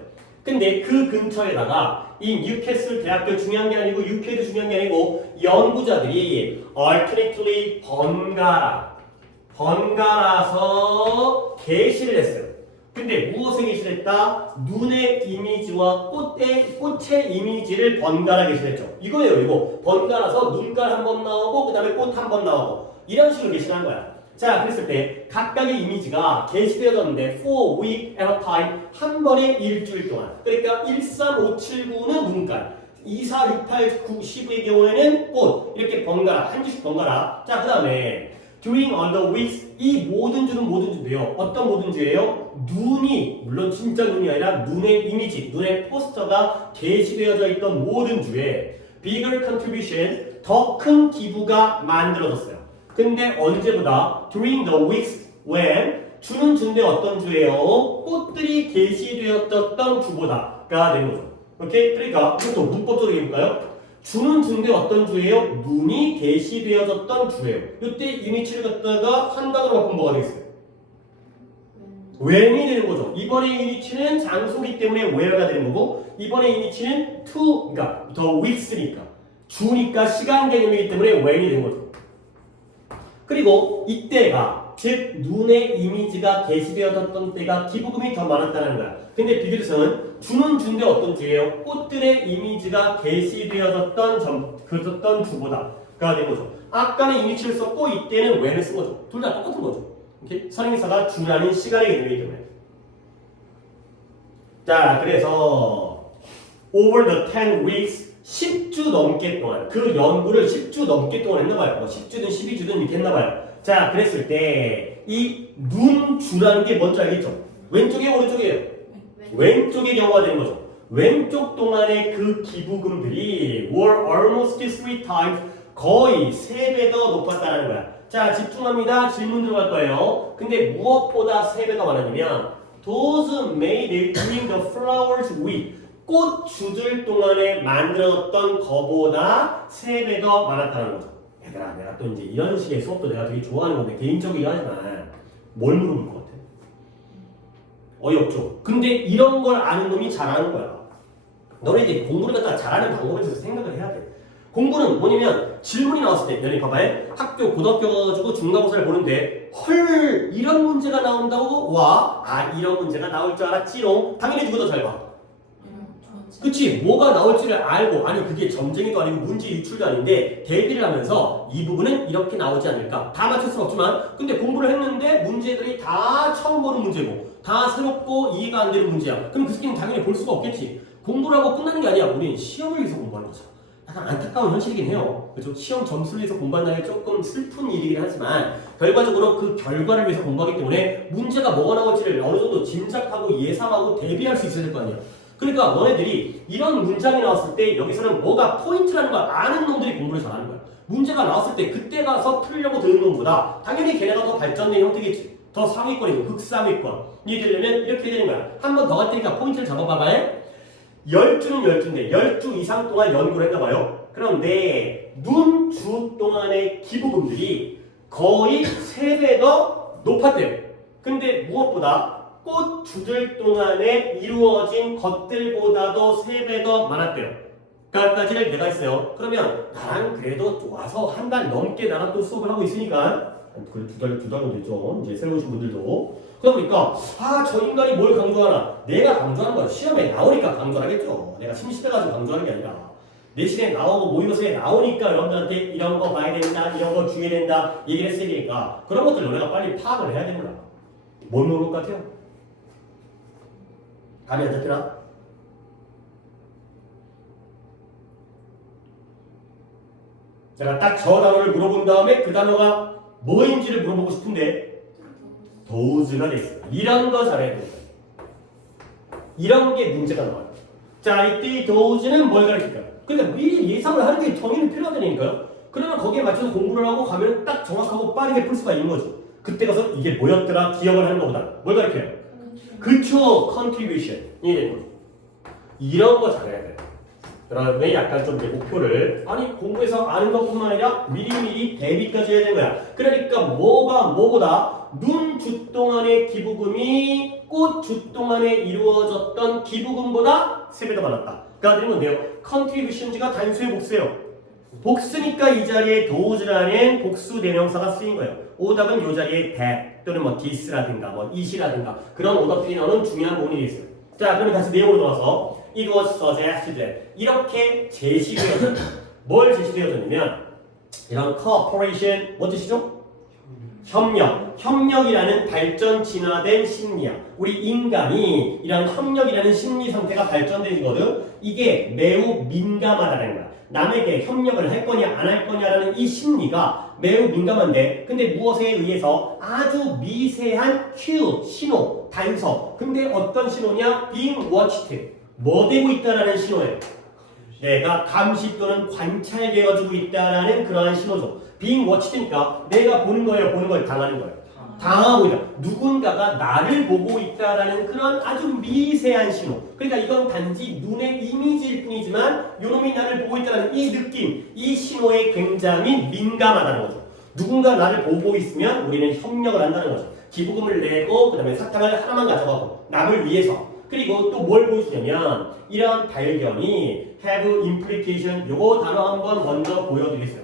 근데 그 근처에다가 이 뉴캐슬 대학교 중요한 게 아니고 UK도 중요한 게 아니고 연구자들이 alternately 번갈아서 게시를 했어요. 근데 무엇에 게시를 했다? 눈의 이미지와 꽃의 이미지를 번갈아 게시를 했죠. 이거예요. 이거 번갈아서 눈깔 한 번 나오고 그 다음에 꽃 한 번 나오고 이런 식으로 게시를 한 거야. 자, 그랬을 때 각각의 이미지가 게시되어졌는데 for week at a time 한 번에 일주일 동안. 그러니까 13579는 눈깔, 24689 10의 경우에는 꽃 이렇게 번갈아 한 주씩 번갈아. 자, 그 다음에 during all the weeks 이 모든 주는 모든 주인데요. 어떤 모든 주예요? 눈이 물론 진짜 눈이 아니라 눈의 이미지, 눈의 포스터가 게시되어져 있던 모든 주에 bigger contribution 더 큰 기부가 만들어졌어요. 근데 언제보다 during the weeks when 주는 주인데 어떤 주예요? 꽃들이 게시되었던 주보다가 되는 거죠. 오케이? 그러니까 이것도 문법적으로 해볼까요? 주는 주인데 어떤 주예요? 눈이 게시되어졌던 주예요. 이때 이미지를 갖다가 한 단어로 바꾼 뭐가 되겠어요? when이 되는 거죠. 이번에 이니치는 장소기 때문에 where가 되는 거고 이번에 이니치는 to, 그러니까 the weeks니까 주니까 시간 개념이기 때문에 when이 되는 거죠. 그리고 이때가 즉 눈의 이미지가 게시되어졌던 때가 기부금이 더 많았다는 거야. 근데 비교대상은 주는 주인데 어떤 주예요? 꽃들의 이미지가 게시되어졌던 주보다가 된 거죠. 아까는 이니치를 썼고 이때는 when을 쓴 거죠. 둘 다 똑같은 거죠. 오케이? 선행사가 주라는 시간의 개념이기 때문에. 자, 그래서 over the 10 weeks 10주 넘게 동안 그 연구를 10주 넘게 동안 했나봐요. 뭐 10주든 12주든 이렇게 했나봐요. 자, 그랬을 때 이 눈주라는 게 뭔지 알겠죠? 왼쪽이에요, 오른쪽이에요? 왼쪽의 경우가 되는 거죠. 왼쪽 동안의 그 기부금들이 were almost 3 times 거의 3배 더 높았다는 거야. 자, 집중합니다. 질문 들어갈 거예요. 근데 무엇보다 3배 더 많았냐면 those made during the flowers week 꽃주들 동안에 만들었던 거보다 3배 더 많았다는 거죠. 얘들아, 내가 또 이제 이런 식의 수업도 내가 되게 좋아하는 건데 개인적이긴 하지만 뭘 물어볼 것 같아? 어이없죠? 근데 이런 걸 아는 놈이 잘하는 거야. 너네 이제 공부를 갖다 잘하는 방법에 대해서 생각을 해야 돼. 공부는 뭐냐면 질문이 나왔을 때, 연이 봐봐요. 학교 고등학교 가지고 중간고사를 보는데 헐 이런 문제가 나온다고 와, 아 이런 문제가 나올 줄 알았지롱. 당연히 누가 더 잘 봐? 그치, 뭐가 나올지를 알고, 아니 그게 점쟁이도 아니고 문제 유출도 아닌데 대비를 하면서 이 부분은 이렇게 나오지 않을까? 다 맞출 수는 없지만 근데 공부를 했는데 문제들이 다 처음 보는 문제고 다 새롭고 이해가 안 되는 문제야. 그럼 그 새끼는 당연히 볼 수가 없겠지. 공부를 하고 끝나는 게 아니야. 우리는 시험을 위해서 공부하는 거죠. 약간 안타까운 현실이긴 해요. 그렇죠? 시험 점수를 위해서 공부한다는 게 조금 슬픈 일이긴 하지만 결과적으로 그 결과를 위해서 공부하기 때문에 문제가 뭐가 나올지를 어느 정도 짐작하고 예상하고 대비할 수 있어야 될 거 아니야. 그러니까 너네들이 이런 문장이 나왔을 때 여기서는 뭐가 포인트라는 걸 아는 놈들이 공부를 잘하는 거야. 문제가 나왔을 때 그때 가서 풀려고 드는 놈보다 당연히 걔네가 더 발전된 형태겠지. 더 상위권이고 극상위권. 이해되려면 이렇게 되는 거야. 한 번 더 갈 테니까 포인트를 잡아봐봐요. 10주는 10주인데 10주 이상 동안 연구를 했나봐요. 그런데 눈주 동안의 기부금들이 거의 3배 더 높았대요. 근데 무엇보다 꽃주들 동안에 이루어진 것들보다도 3배 더 많았대요. 까지를 내가 했어요. 그러면 나랑 그래도 와서 한 달 넘게 나랑 또 수업을 하고 있으니까 두 달 정도 됐죠. 이제 새로 오신 분들도. 그러다 보니까 저 인간이 뭘 강조하나? 내가 강조하는 건 시험에 나오니까 강조하겠죠. 내가 심심해가지고 강조하는 게 아니라 내 시간에 나오고 모의고사에 나오니까 여러분들한테 이런 거 봐야 된다, 이런 거 주의해야 된다 얘기를 했을 테니까 그런 것들 너네가 빨리 파악을 해야 되는 거야. 뭘 모를 것 같아요? 감이 안 잡히나? 제가 딱 저 단어를 물어본 다음에 그 단어가 뭐인지를 물어보고 싶은데 도즈가 돼 있어요. 이런 거 잘해야 돼요. 이런 게 문제가 나와요. 자, 이때 도즈는 뭘 가르칠까요? 그러니까 미리 예상을 하는 게 정의는 필요하다니까요. 그러면 거기에 맞춰서 공부를 하고 가면 딱 정확하고 빠르게 풀 수가 있는 거죠. 그때 가서 이게 뭐였더라 기억을 하는 것보다 뭘 가르쳐요? 그쵸, contribution이 되는 거죠. 이런 거 잘해야 돼요. 여러분이 약간 좀 내 목표를 공부해서 아는 것뿐만 아니라 미리미리 대비까지 해야 되는 거야. 그러니까 뭐가 뭐보다 눈 주 동안의 기부금이 꽃 주 동안에 이루어졌던 기부금보다 3배 더 많았다. 그러니까 뭔데요? contributions가 단수의 복수예요. 복수니까 이 자리에 도즈라는 복수 대명사가 쓰인 거예요. 오답은 이 자리에 that 또는 뭐 this라든가 뭐 it이라든가 그런 오답들이 나오는 중요한 부분이 있어요. 자, 그러면 다시 내용으로 돌아와서 it was suggested 이렇게 제시되어졌다. 뭘 제시되어졌냐면 이런 cooperation 뭐 뜻이죠? 협력이라는 발전 진화된 심리야. 우리 인간이 이런 협력이라는 심리 상태가 발전된 거거든. 이게 매우 민감하다는 거야. 남에게 협력을 할 거냐 안 할 거냐라는 이 심리가 매우 민감한데 근데 무엇에 의해서 아주 미세한 큐, 신호, 단서. 근데 어떤 신호냐? being watched. 뭐 되고 있다라는 신호예요. 내가 감시 또는 관찰되어지고 있다라는 그러한 신호죠. being watched니까 내가 보는 거예요, 당하는 거예요. 당하고 있다. 누군가가 나를 보고 있다라는 그런 아주 미세한 신호. 그러니까 이건 단지 눈의 이미지일 뿐이지만 요놈이 나를 보고 있다는 이 느낌, 이 신호에 굉장히 민감하다는 거죠. 누군가 나를 보고 있으면 우리는 협력을 한다는 거죠. 기부금을 내고 그다음에 사탕을 하나만 가져가고 남을 위해서. 그리고 또 뭘 보여주냐면 이런 발견이 have implication 요거 단어 한번 먼저 보여드리겠어요.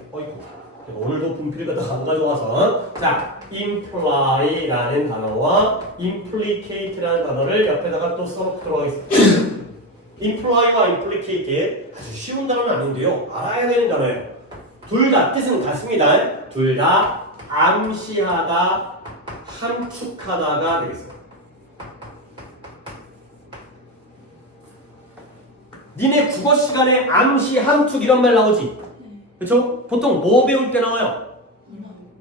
오늘도 분필을 안 가져와서 자, imply라는 단어와 implicate라는 단어를 옆에다가 또 써놓도록 하겠습니다. imply와 implicate 아주 쉬운 단어는 아닌데요. 알아야 되는 단어예요. 둘 다 뜻은 같습니다. 둘 다 암시하다, 함축하다가 되겠어요. 니네 국어 시간에 암시, 함축 이런 말 나오지? 그렇죠? 보통 뭐 배울 때 나와요?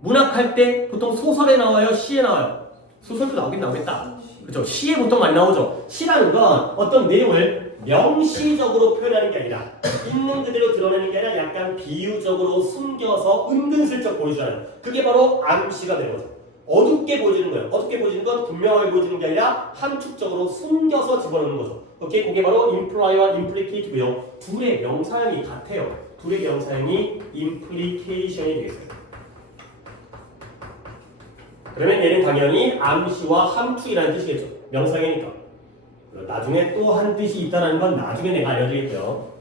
문학할 때 보통 소설에 나와요? 시에 나와요? 소설도 나오긴 나오겠다. 그렇죠? 시에 보통 많이 나오죠. 시라는 건 어떤 내용을 명시적으로 표현하는 게 아니라 있는 그대로 드러내는 게 아니라 약간 비유적으로 숨겨서 은근슬쩍 보여주잖아요. 그게 바로 암시가 되는 거죠. 어둡게 보여주는 거예요. 어둡게 보여주는 건 분명하게 보여주는 게 아니라 함축적으로 숨겨서 집어넣는 거죠. 오케이? 그게 바로 imply와 implicate고요. 둘의 명사형이 같아요. 둘의 명사형이 implication이 되겠어요. 그러면 얘는 당연히 암시와 함축이라는 뜻이겠죠. 명사형이니까. 나중에 또 한 뜻이 있다는 건 나중에 내가 알려드릴게요.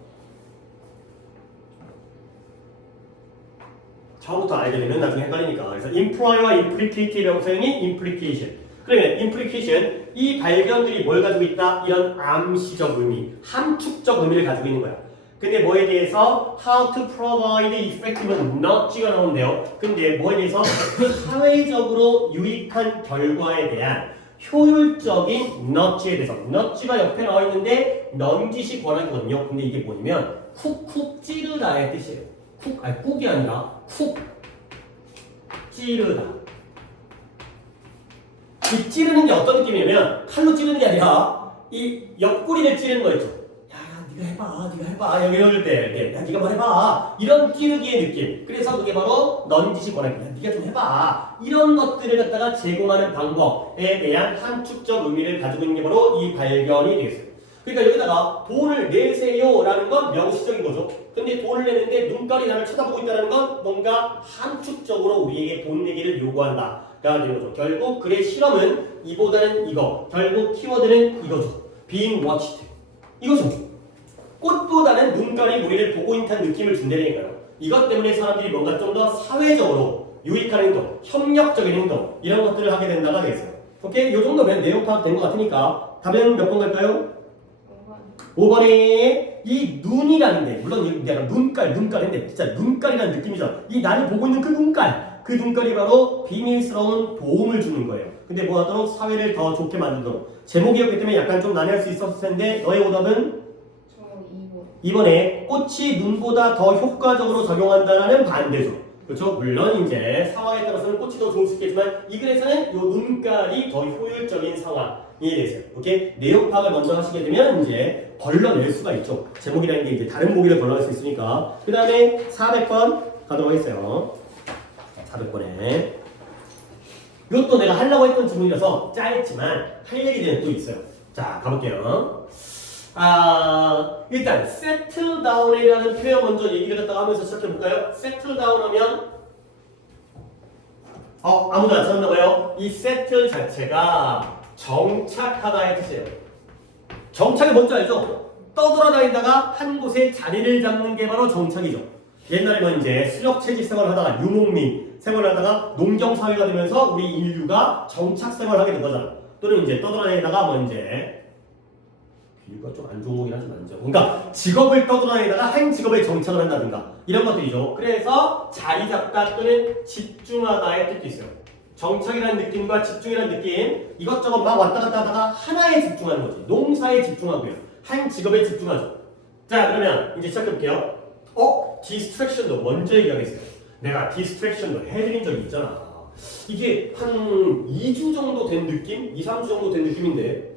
처음부터 알게 되면 나중에 헷갈리니까. 그래서 imply와 implicate의 명사형이 implication. 그러면 implication, 이 발견들이 뭘 가지고 있다? 이런 암시적 의미, 함축적 의미를 가지고 있는 거야. 근데 뭐에 대해서 how to provide effective nudge가 나오는데요. 근데 뭐에 대해서 사회적으로 유익한 결과에 대한 효율적인 nudge에 대해서 nudge가 옆에 나와 있는데 넌짓이 권하거든요. 근데 이게 뭐냐면 쿡쿡 찌르다의 뜻이에요. 쿡이 아니라 쿡 찌르다. 이 찌르는 게 어떤 느낌이냐면 칼로 찌르는 게 아니라 이 옆구리를 찌르는 거였죠. 네가 해봐. 여기 넣을 때, 야, 네가 뭐 해봐. 이런 찌르기의 느낌. 그래서 그게 바로 넌짓이 권하는 거야. 네가 좀 해봐. 이런 것들을 갖다가 제공하는 방법에 대한 함축적 의미를 가지고 있는 게 바로 이 발견이 되겠어요. 그러니까 여기다가 돈을 내세요라는 건 명시적인 거죠. 근데 돈을 내는데 눈깔이 나를 쳐다보고 있다는 건 뭔가 함축적으로 우리에게 돈 내기를 요구한다. 가 되는 거죠. 결국 글의 실험은 이보다는 이거. 결국 키워드는 이거죠. being watched. 이거죠. 꽃보다는 눈깔이 우리를 보고 있다는 느낌을 준다니까요. 이것 때문에 사람들이 뭔가 좀 더 사회적으로 유익한 행동, 협력적인 행동 이런 것들을 하게 된다가 되겠어요. 오케이? 이 정도면 내용 파악된 것 같으니까 답은 몇 번 갈까요? 5번에 이 눈이라는 게 물론 내가 눈깔인데 진짜 눈깔이라는 느낌이죠. 이 나를 보고 있는 그 눈깔이 바로 비밀스러운 도움을 주는 거예요. 근데 뭐 하도록 사회를 더 좋게 만들도록 제목이었기 때문에 약간 좀 난해할 수 있었을 텐데 너의 오답은 저 2번. 2번에 꽃이 눈보다 더 효과적으로 작용한다라는 반대죠. 그렇죠? 물론 이제 상황에 따라서는 꽃이 더 좋을 수 있겠지만 이 글에서는 이 눈깔이 더 효율적인 상황이 되세요. 오케이? 내용 파악을 먼저 하시게 되면 이제 걸러낼 수가 있죠. 제목이라는 게 이제 다른 보기를 걸러낼 수 있으니까. 그 다음에 400번 가도록 하겠어요. 400번에 이것도 내가 하려고 했던 질문이라서 짧지만 할 얘기들은 또 있어요. 자, 가볼게요. 일단 settle down이라는 표현 먼저 얘기를 갖다가 하면서 시작해볼까요? settle down 하면 아무도 안 찾았나 봐요. 이 settle 자체가 정착하다의 뜻이에요. 정착이 뭔지 알죠? 떠돌아다니다가 한 곳에 자리를 잡는 게 바로 정착이죠. 옛날에는 이제 수렵 채집 생활을 하다가 유목민 생활을 하다가 농경 사회가 되면서 우리 인류가 정착 생활을 하게 된 거잖아. 또는 이제 떠돌아다니다가 뭐 이제 비유가 좀 안 좋은 거긴 하지만 그러니까 직업을 떠돌아다니다가 한 직업에 정착을 한다든가 이런 것들이죠. 그래서 자리 잡다 또는 집중하다의 뜻도 있어요. 정착이라는 느낌과 집중이라는 느낌 이것저것 막 왔다 갔다 하다가 하나에 집중하는 거지. 농사에 집중하고요. 한 직업에 집중하죠. 자, 그러면 이제 시작해볼게요. 디스트랙션도 먼저 얘기하겠어요. 내가 디스트랙션도 해드린 적이 있잖아. 이게 한 2주 정도 된 느낌? 2, 3주 정도 된 느낌인데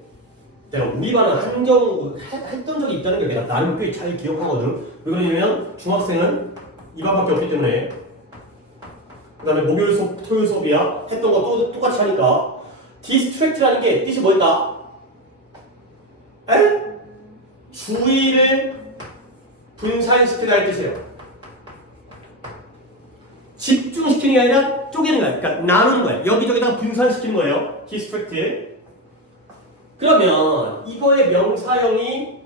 내가 우리 반은 한 경우 했던 적이 있다는 게 내가 나름 꽤 잘 기억하거든. 왜 그러냐면 중학생은 이 반밖에 없기 때문에 그 다음에 목요일 수업, 토요일 수업이야. 했던 거 또 똑같이 하니까 디스트랙트라는 게 뜻이 뭐였다? 주의를 분산시키다의 뜻이에요. 집중시키는 게 아니라 쪼개는 거야. 그러니까 나누는 거야. 여기저기다가 분산시키는 거예요. 디스트랙트. 그러면 이거의 명사형이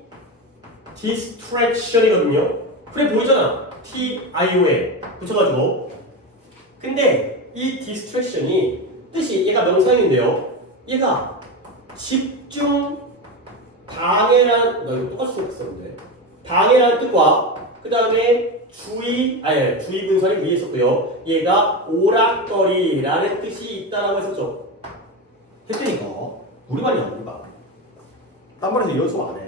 distraction이거든요. 그래 보이잖아. T-I-O-N 붙여가지고. 근데 이 distraction이 뜻이 얘가 명사형인데요. 얘가 집중 방해라는 나 이거 똑같이 생각했었는데 방해라는 뜻과 그 다음에 주의 분산이 위에 있었고요. 얘가 오락거리라는 뜻이 있다라고 했었죠. 했더니까 우리반이야 우리반. 딴 반에서 이런 수업 안 해.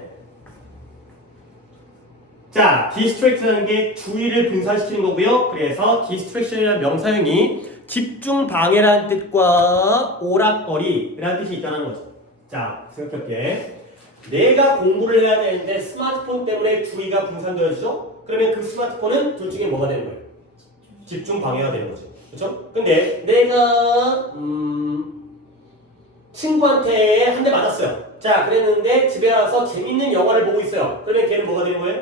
자, distract라는 게 주의를 분산시키는 거고요. 그래서 distraction이라는 명사형이 집중 방해라는 뜻과 오락거리라는 뜻이 있다는 거죠. 자, 생각할게. 내가 공부를 해야 되는데 스마트폰 때문에 주의가 분산되어지죠? 그러면 그 스마트폰은 둘 중에 뭐가 되는 거예요? 집중 방해가 되는 거지. 그렇죠? 근데 내가 친구한테 한 대 맞았어요. 자, 그랬는데 집에 와서 재밌는 영화를 보고 있어요. 그러면 걔는 뭐가 되는 거예요?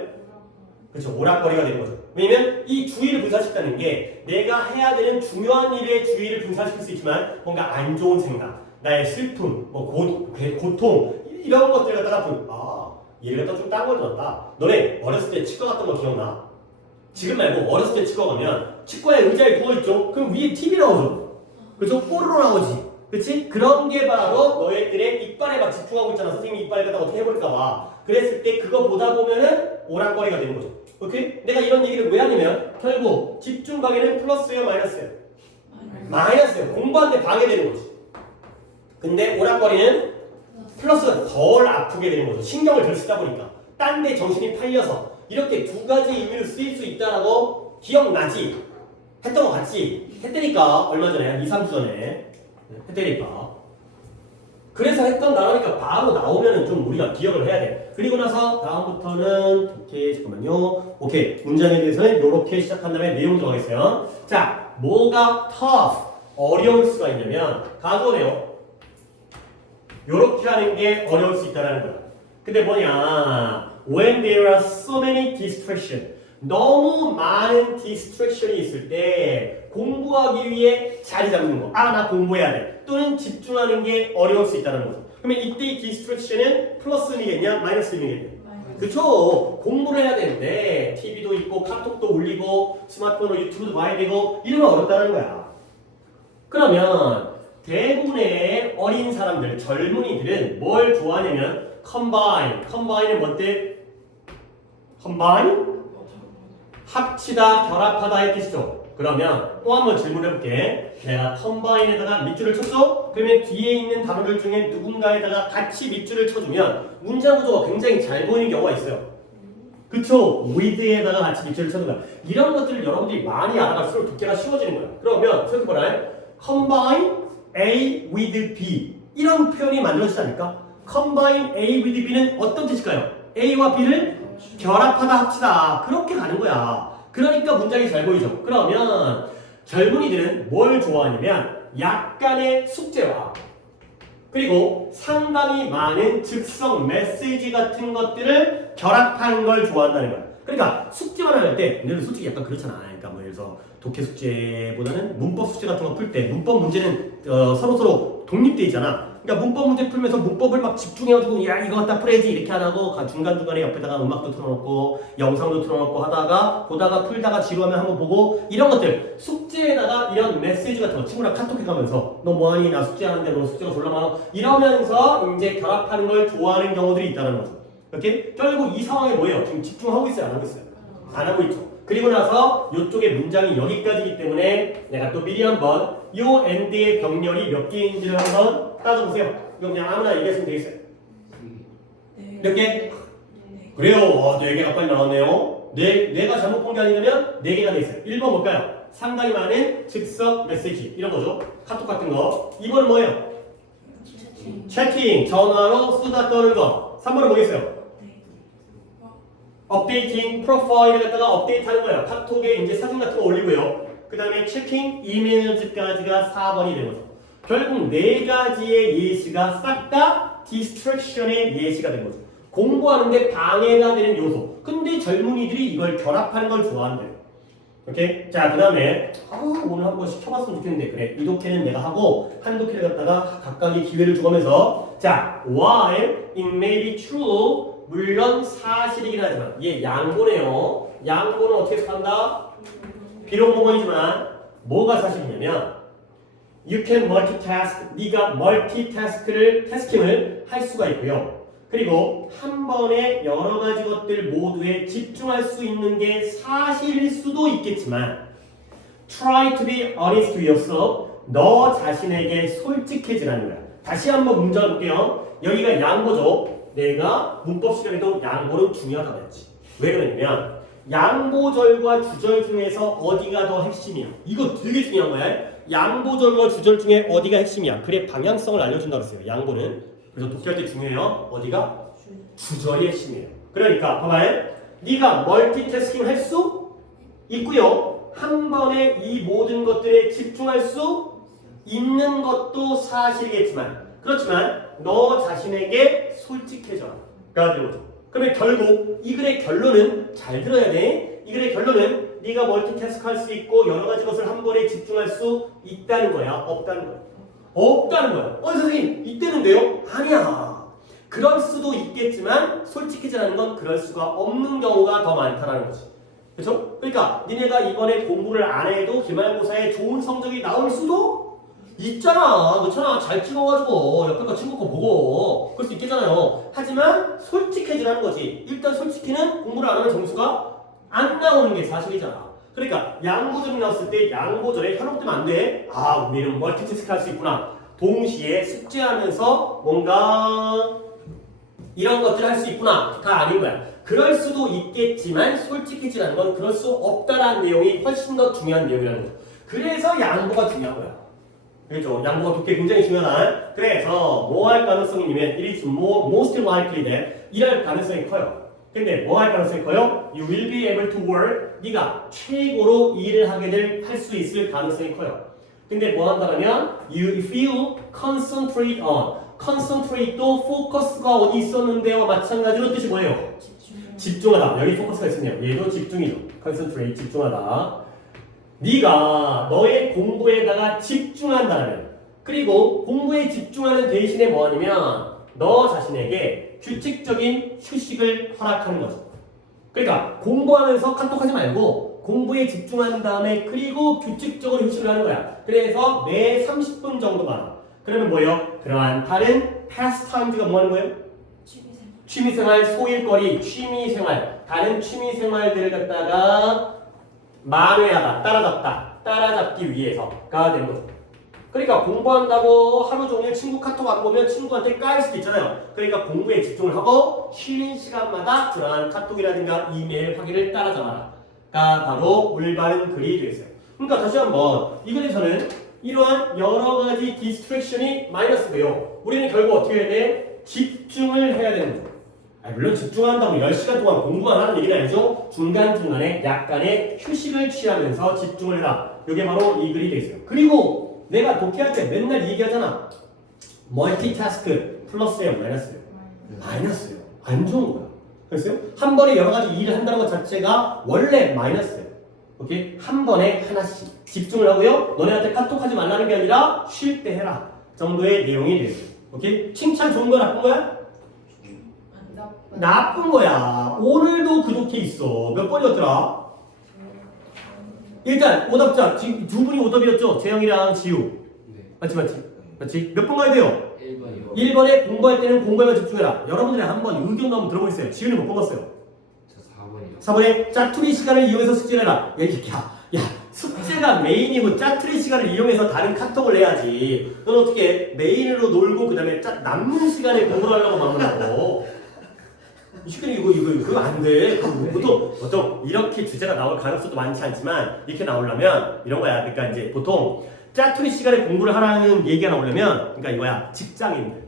그렇죠. 오락거리가 되는 거죠. 왜냐면 이 주의를 분산시키는 게 내가 해야 되는 중요한 일에 주의를 분산시킬 수 있지만 뭔가 안 좋은 생각, 나의 슬픔, 뭐 고통 이런 것들 갖다가 얘를 갖다 좀 딴 걸 넣었다. 너네 어렸을 때 치과 갔던 거 기억나? 지금 말고 어렸을 때 치과 가면 치과에 의자에 누워있죠? 그럼 위에 TV 나오죠? 그렇죠? 뽀로로 나오지? 그치? 그런 게 바로 너희들의 이빨에 막 집중하고 있잖아. 선생님이 이빨 갖다가 어떻게 해볼까봐. 그랬을 때 그거 보다 보면은 오락거리가 되는 거죠. 오케이? 내가 이런 얘기를 왜 하냐면 결국 집중 방해는 플러스예요, 마이너스예요? 마이너스예요. 공부하는데 방해되는 거지. 근데 오락거리는 플러스가 덜 아프게 되는 거죠. 신경을 덜 쓰다 보니까. 딴 데 정신이 팔려서 이렇게 두 가지 의미로 쓰일 수 있다라고 기억나지? 했던 거 같지? 했다니까 얼마 전에 한 2, 3주 전에 했다니까. 그래서 했던 나라니까 바로 나오면은 좀 우리가 기억을 해야 돼. 그리고 나서 다음부터는 오케이 문장에 대해서는 이렇게 시작한 다음에 내용 들어가겠어요. 자, 뭐가 tough 어려울 수가 있냐면 가져오네요. 요렇게 하는 게 어려울 수 있다는 거야. 근데 뭐냐? When there are so many distractions, 너무 많은 distraction이 있을 때 공부하기 위해 자리 잡는 거. 나 공부해야 돼. 또는 집중하는 게 어려울 수 있다는 거죠. 그러면 이때 이 distraction은 플러스 의미겠냐? 마이너스 의미겠냐? 그쵸? 공부를 해야 되는데 TV도 있고 카톡도 울리고 스마트폰으로 유튜브도 봐야 되고 이러면 어렵다는 거야. 그러면 대부분의 어린 사람들, 젊은이들은 뭘 좋아하냐면 combine은 뭔데? combine? 합치다, 결합하다 의 뜻이죠. 그러면 또 한 번 질문해볼게. 내가 combine에다가 밑줄을 쳤어? 그러면 뒤에 있는 단어들 중에 누군가에다가 같이 밑줄을 쳐주면 문장 구조가 굉장히 잘 보이는 경우가 있어요. 그쵸? with에다가 같이 밑줄을 쳐준다. 이런 것들을 여러분들이 많이 알아갈수록 독해가 쉬워지는 거야. 그러면 생각해보라. combine A with B 이런 표현이 만들어지지 않을까? combine A with B는 어떤 뜻일까요? A와 B를 결합하다 합치다 그렇게 가는 거야. 그러니까 문장이 잘 보이죠. 그러면 젊은이들은 뭘 좋아하냐면 약간의 숙제와 그리고 상당히 많은 즉석 메시지 같은 것들을 결합한 걸 좋아한다는 거야. 그러니까 숙제만 할 때, 근데 솔직히 약간 그렇잖아. 그러니까 뭐 예를 들어서 독해 숙제보다는 문법 숙제 같은 거 풀 때 문법 문제는 서로 독립돼 있잖아. 그러니까 문법 문제 풀면서 문법을 막 집중해가지고 야 이거 갖다 풀어야지 이렇게 안 하고 중간중간에 옆에다가 음악도 틀어놓고 영상도 틀어놓고 하다가 보다가 풀다가 지루하면 한번 보고 이런 것들 숙제에다가 이런 메시지 같은 거 친구랑 카톡해가면서 너 뭐하니 나 숙제하는데 너 숙제가 졸라 많아 이러면서 이제 결합하는 걸 좋아하는 경우들이 있다는 거죠. 이렇게 결국 이 상황이 뭐예요? 지금 집중하고 있어요? 안 하고 있어요? 안 하고 있죠. 그리고 나서 이쪽에 문장이 여기까지이기 때문에 내가 또 미리 한번 요 end의 병렬이 몇 개인지를 한번 따져보세요. 이거 그냥 아무나 얘기했으면 되겠어요. 몇 개? 그래요. 4개가 빨리 나왔네요. 내가 잘못 본 게 아니라면 4개가 돼 있어요. 1번 뭘까요? 상당히 많은 즉석 메시지 이런 거죠. 카톡 같은 거. 2번은 뭐예요? 채팅, 전화로 수다 떠는 거. 3번은 뭐겠어요? 업데이팅, 프로파일을 갖다가 업데이트하는 거예요. 카톡에 이제 사진 같은 거 올리고요. 그 다음에 체킹, 이메일즈까지가 4번이 되는 거죠. 결국 4가지의 예시가 싹 다 디스트랙션의 예시가 된 거죠. 공부하는데 방해가 되는 요소. 근데 젊은이들이 이걸 결합하는 걸 좋아한대요. 오케이? 자, 그 다음에 오늘 한 번씩 켜봤으면 좋겠는데 그래 이 독해는 내가 하고 한 독해를 갖다가 각각의 기회를 주면서 자, while it may be true 물론 사실이긴 하지만 얘 양보네요. 양보는 어떻게 산다? 비록 모범이지만 뭐가 사실이냐면 you can multitask 네가 멀티태스크를 태스킹을 할 수가 있고요. 그리고 한 번에 여러 가지 것들 모두에 집중할 수 있는 게 사실일 수도 있겠지만 try to be honest with yourself 너 자신에게 솔직해지라는 거야. 다시 한번 문장을 볼게요. 여기가 양보죠. 내가 문법 시간에도 양보는 중요하다고 했지. 왜 그러냐면 양보절과 주절 중에서 어디가 더 핵심이야. 이거 되게 중요한 거야. 양보절과 주절 중에 어디가 핵심이야. 그래 방향성을 알려준다고 했어요. 양보는. 그래서 독해할 때 중요해요. 어디가? 주절이 핵심이에요. 그러니까 봐봐요. 네가 멀티태스킹을 할 수 있고요. 한 번에 이 모든 것들에 집중할 수 있는 것도 사실이겠지만 그렇지만 너 자신에게 솔직해져라. 가 되는 거죠. 그러면 결국 이 글의 결론은 잘 들어야 돼. 이 글의 결론은 네가 멀티태스크 할 수 있고 여러 가지 것을 한 번에 집중할 수 있다는 거야? 없다는 거야? 없다는 거야. 선생님 있대는데요? 아니야. 그럴 수도 있겠지만 솔직해지라는 건 그럴 수가 없는 경우가 더 많다는 거지. 그렇죠? 그러니까 니네가 이번에 공부를 안 해도 기말고사에 좋은 성적이 나올 수도 있잖아. 그렇잖아. 잘 찍어가지고 옆에 거 친구 거 보고 그럴 수 있겠잖아요. 하지만 솔직해지라는 거지. 일단 솔직히는 공부를 안 하면 점수가 안 나오는 게 사실이잖아. 그러니까 양보절이 나왔을 때 양보절에 현혹되면 안 돼. 아 우리는 멀티태스크 할 수 있구나. 동시에 숙제하면서 뭔가 이런 것들 할 수 있구나가 아닌 거야. 그럴 수도 있겠지만 솔직해지라는 건 그럴 수 없다라는 내용이 훨씬 더 중요한 내용이라는 거죠. 그래서 양보가 중요한 거야. 그렇죠. 양보가 독해 굉장히 중요하다. 그래서 뭐 할 가능성이냐면 it is most likely that 이럴 가능성이 커요. 근데 뭐 할 가능성이 커요? You will be able to work. 네가 최고로 일을 하게 할 수 있을 가능성이 커요. 근데 뭐 한다면 if you concentrate on. concentrate도 포커스가 어디 있었는데요? 마찬가지로 뜻이 뭐예요? 집중하다. 여기 포커스가 있었네요. 얘도 집중이죠. concentrate 집중하다. 네가 너의 공부에다가 집중한다면 그리고 공부에 집중하는 대신에 뭐하냐면 너 자신에게 규칙적인 휴식을 허락하는 거죠. 그러니까 공부하면서 카톡하지 말고 공부에 집중한 다음에 그리고 규칙적으로 휴식을 하는 거야. 그래서 매 30분 정도만. 그러면 뭐예요? 그러한 다른 pastimes가 뭐 하는 거예요? 취미생. 취미생활, 소일거리, 취미생활, 다른 취미생활들을 갖다가 만회하다, 따라잡기 위해서가 되는 거죠. 그러니까 공부한다고 하루 종일 친구 카톡 안 보면 친구한테 까일 수도 있잖아요. 그러니까 공부에 집중을 하고 쉬는 시간마다 그러한 카톡이라든가 이메일 확인을 따라잡아라가 바로 올바른 글이 되겠어요. 그러니까 다시 한번 이 글에서는 이러한 여러 가지 디스트랙션이 마이너스고요. 우리는 결국 어떻게 해야 돼? 집중을 해야 되는 거죠. 물론 집중한다고 10시간 동안 공부만 하는 얘기는 아니죠. 중간중간에 약간의 휴식을 취하면서 집중을 해라. 이게 바로 이 글이 되겠어요. 그리고 내가 독해할 때 맨날 얘기하잖아. 멀티태스크 플러스예요, 마이너스예요? 마이너스예요. 안 좋은 거야. 그랬어요? 한 번에 여러 가지 일을 한다는 것 자체가 원래 마이너스예요. 오케이? 한 번에 하나씩 집중을 하고요. 너네한테 카톡하지 말라는 게 아니라 쉴 때 해라 정도의 내용이 돼요. 오케이? 칭찬 좋은 거야, 나쁜 거야? 나쁜 거야. 오늘도 그 독해 있어. 몇 번이었더라? 일단 오답자 지금 두 분이 오답이었죠? 재영이랑 지우. 네. 맞지? 몇 번 가야 돼요? 1번이요. 1번에 공부할 때는 공부에만 집중해라. 여러분들이 한번 의견도 한번 들어보세요. 지우는 몇 번 갔어요? 저 4번이요. 4번에 짜투리 시간을 이용해서 숙제를 해라. 야 숙제가 메인이고 짜투리 시간을 이용해서 다른 카톡을 해야지. 넌 어떻게 메인으로 놀고 그 다음에 남는 시간에 공부를 하려고 마음을 하고. 이 시간에 이거 안 돼. 보통 이렇게 주제가 나올 가능성도 많지 않지만 이렇게 나오려면 이런 거야. 그러니까 이제 보통 짜투리 시간에 공부를 하라는 얘기가 나오려면 그러니까 이거야. 직장인들.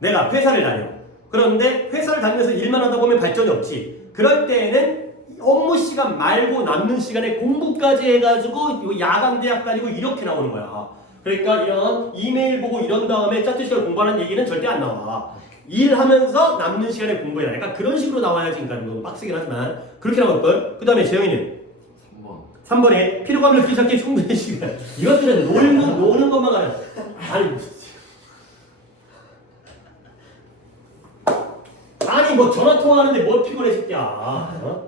내가 회사를 다녀. 그런데 회사를 다니면서 일만 하다 보면 발전이 없지. 그럴 때에는 업무 시간 말고 남는 시간에 공부까지 해가지고 야간 대학 다니고 이렇게 나오는 거야. 그러니까 이런 이메일 보고 이런 다음에 짜투리 시간 공부하는 얘기는 절대 안 나와. 일하면서 남는 시간에 공부해라. 약간 그런 식으로 나와야지. 그러니까 너무 빡세긴 하지만 그렇게 나올걸. 그 다음에 재영이는 3번에 피로감을 느끼기 시작해 충분히 시간. 이것들은 노는 것만 가는. 아니 뭐 전화 통화하는데 뭘 피곤해 새끼야.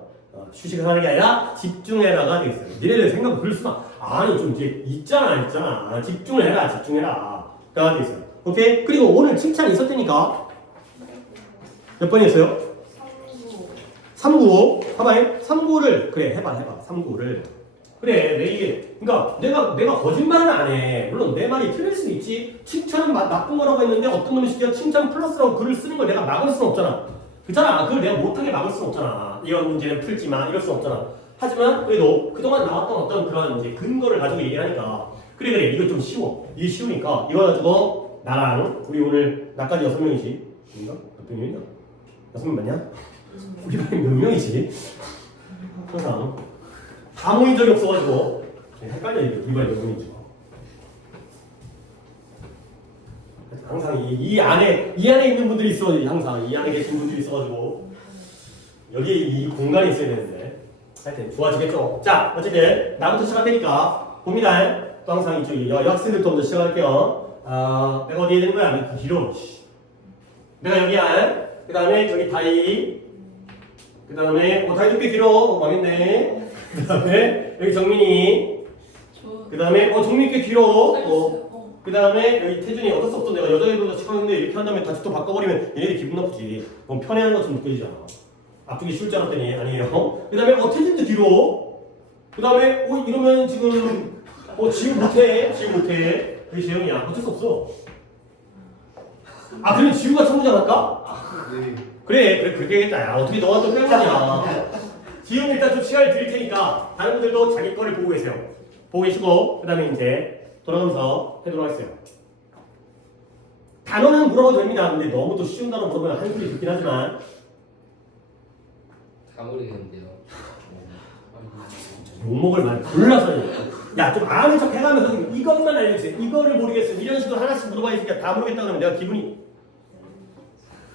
휴식을 하는 게 아니라 집중해라가 되겠어요. 니네들 생각 그럴 수만. 아니 좀 이제 있잖아. 집중을 해라. 가 되겠어요. 오케이. 그리고 오늘 칭찬이 있었다니까. 몇 번이었어요? 395. 봐봐요. 395를 그래 해봐. 395를 그래 내일. 그러니까 내가 거짓말은 안 해. 물론 내 말이 틀릴 수는 있지. 칭찬은 나쁜 거라고 했는데 어떤 놈이 시켜 칭찬 플러스라고 글을 쓰는 걸 내가 막을 수는 없잖아. 그렇잖아. 그걸 내가 못하게 막을 수는 없잖아. 이런 문제는 풀지 마. 이럴 수는 없잖아. 하지만 그래도 그동안 나왔던 어떤 그런 이제 근거를 가지고 얘기하니까 그래 이거 좀 쉬워. 이게 쉬우니까 이거 가지고 나랑 우리 오늘 나까지 6명이지. 인가? 몇 명이냐? 6명 맞냐? 우리 반에 몇 명이지? 항상 다 모인 적이 없어가지고 헷갈려 이게 우리 반에 몇 명인지. 항상 이 안에 있는 분들이 있어. 항상 이 안에 계신 분들이 있어가지고 여기에 이 공간이 있어야 되는데 하여튼 좋아지겠죠. 자 어쨌든 나부터 시작할 테니까 봅니다. 또 항상 이쪽 여학생들부터 먼저 시작할게요. 내가 어디에 되는 거야? 길어. 내가 여기야. 그 다음에 저기 다이. 그 다음에 다이도 꽤 길어. 망했네. 그 다음에 여기 정민이. 그 다음에 정민이 꽤 길어. 그 다음에 여기 태준이 어쩔 수 없어. 내가 여자애들보다 시켰는데 이렇게 한 다음에 다시 또 바꿔버리면 얘네들 기분 나쁘지. 너무 편애하는 것처럼 느껴지잖아. 아프기 쉬울 줄 알았더니 아니에요. 그 다음에 태준도 길어. 그 다음에 이러면 지금 지금 못해. 여기 재영이야. 어쩔 수 없어. 그러면 지우가 참고자 할까? 네. 그래 그렇게 해야겠다. 야, 어떻게 너가 또 빼먹냐. 지우는 일단 좀 시간을 드릴 테니까 다른 분들도 자기 거를 보고 계세요. 보고 계시고 그 다음에 이제 돌아가면서 해도록 하겠어요. 단어는 물어봐도 됩니다. 근데 너무 또 쉬운 단어 물어보면 한소리 듣긴 하지만 다 모르겠는데요. 욕먹을 말 골라서 야 좀 아는 척 해가면서 이것만 알려주세요. 이거를 모르겠어요. 이런 식으로 하나씩 물어봐있으니까 다 모르겠다 그러면 내가 기분이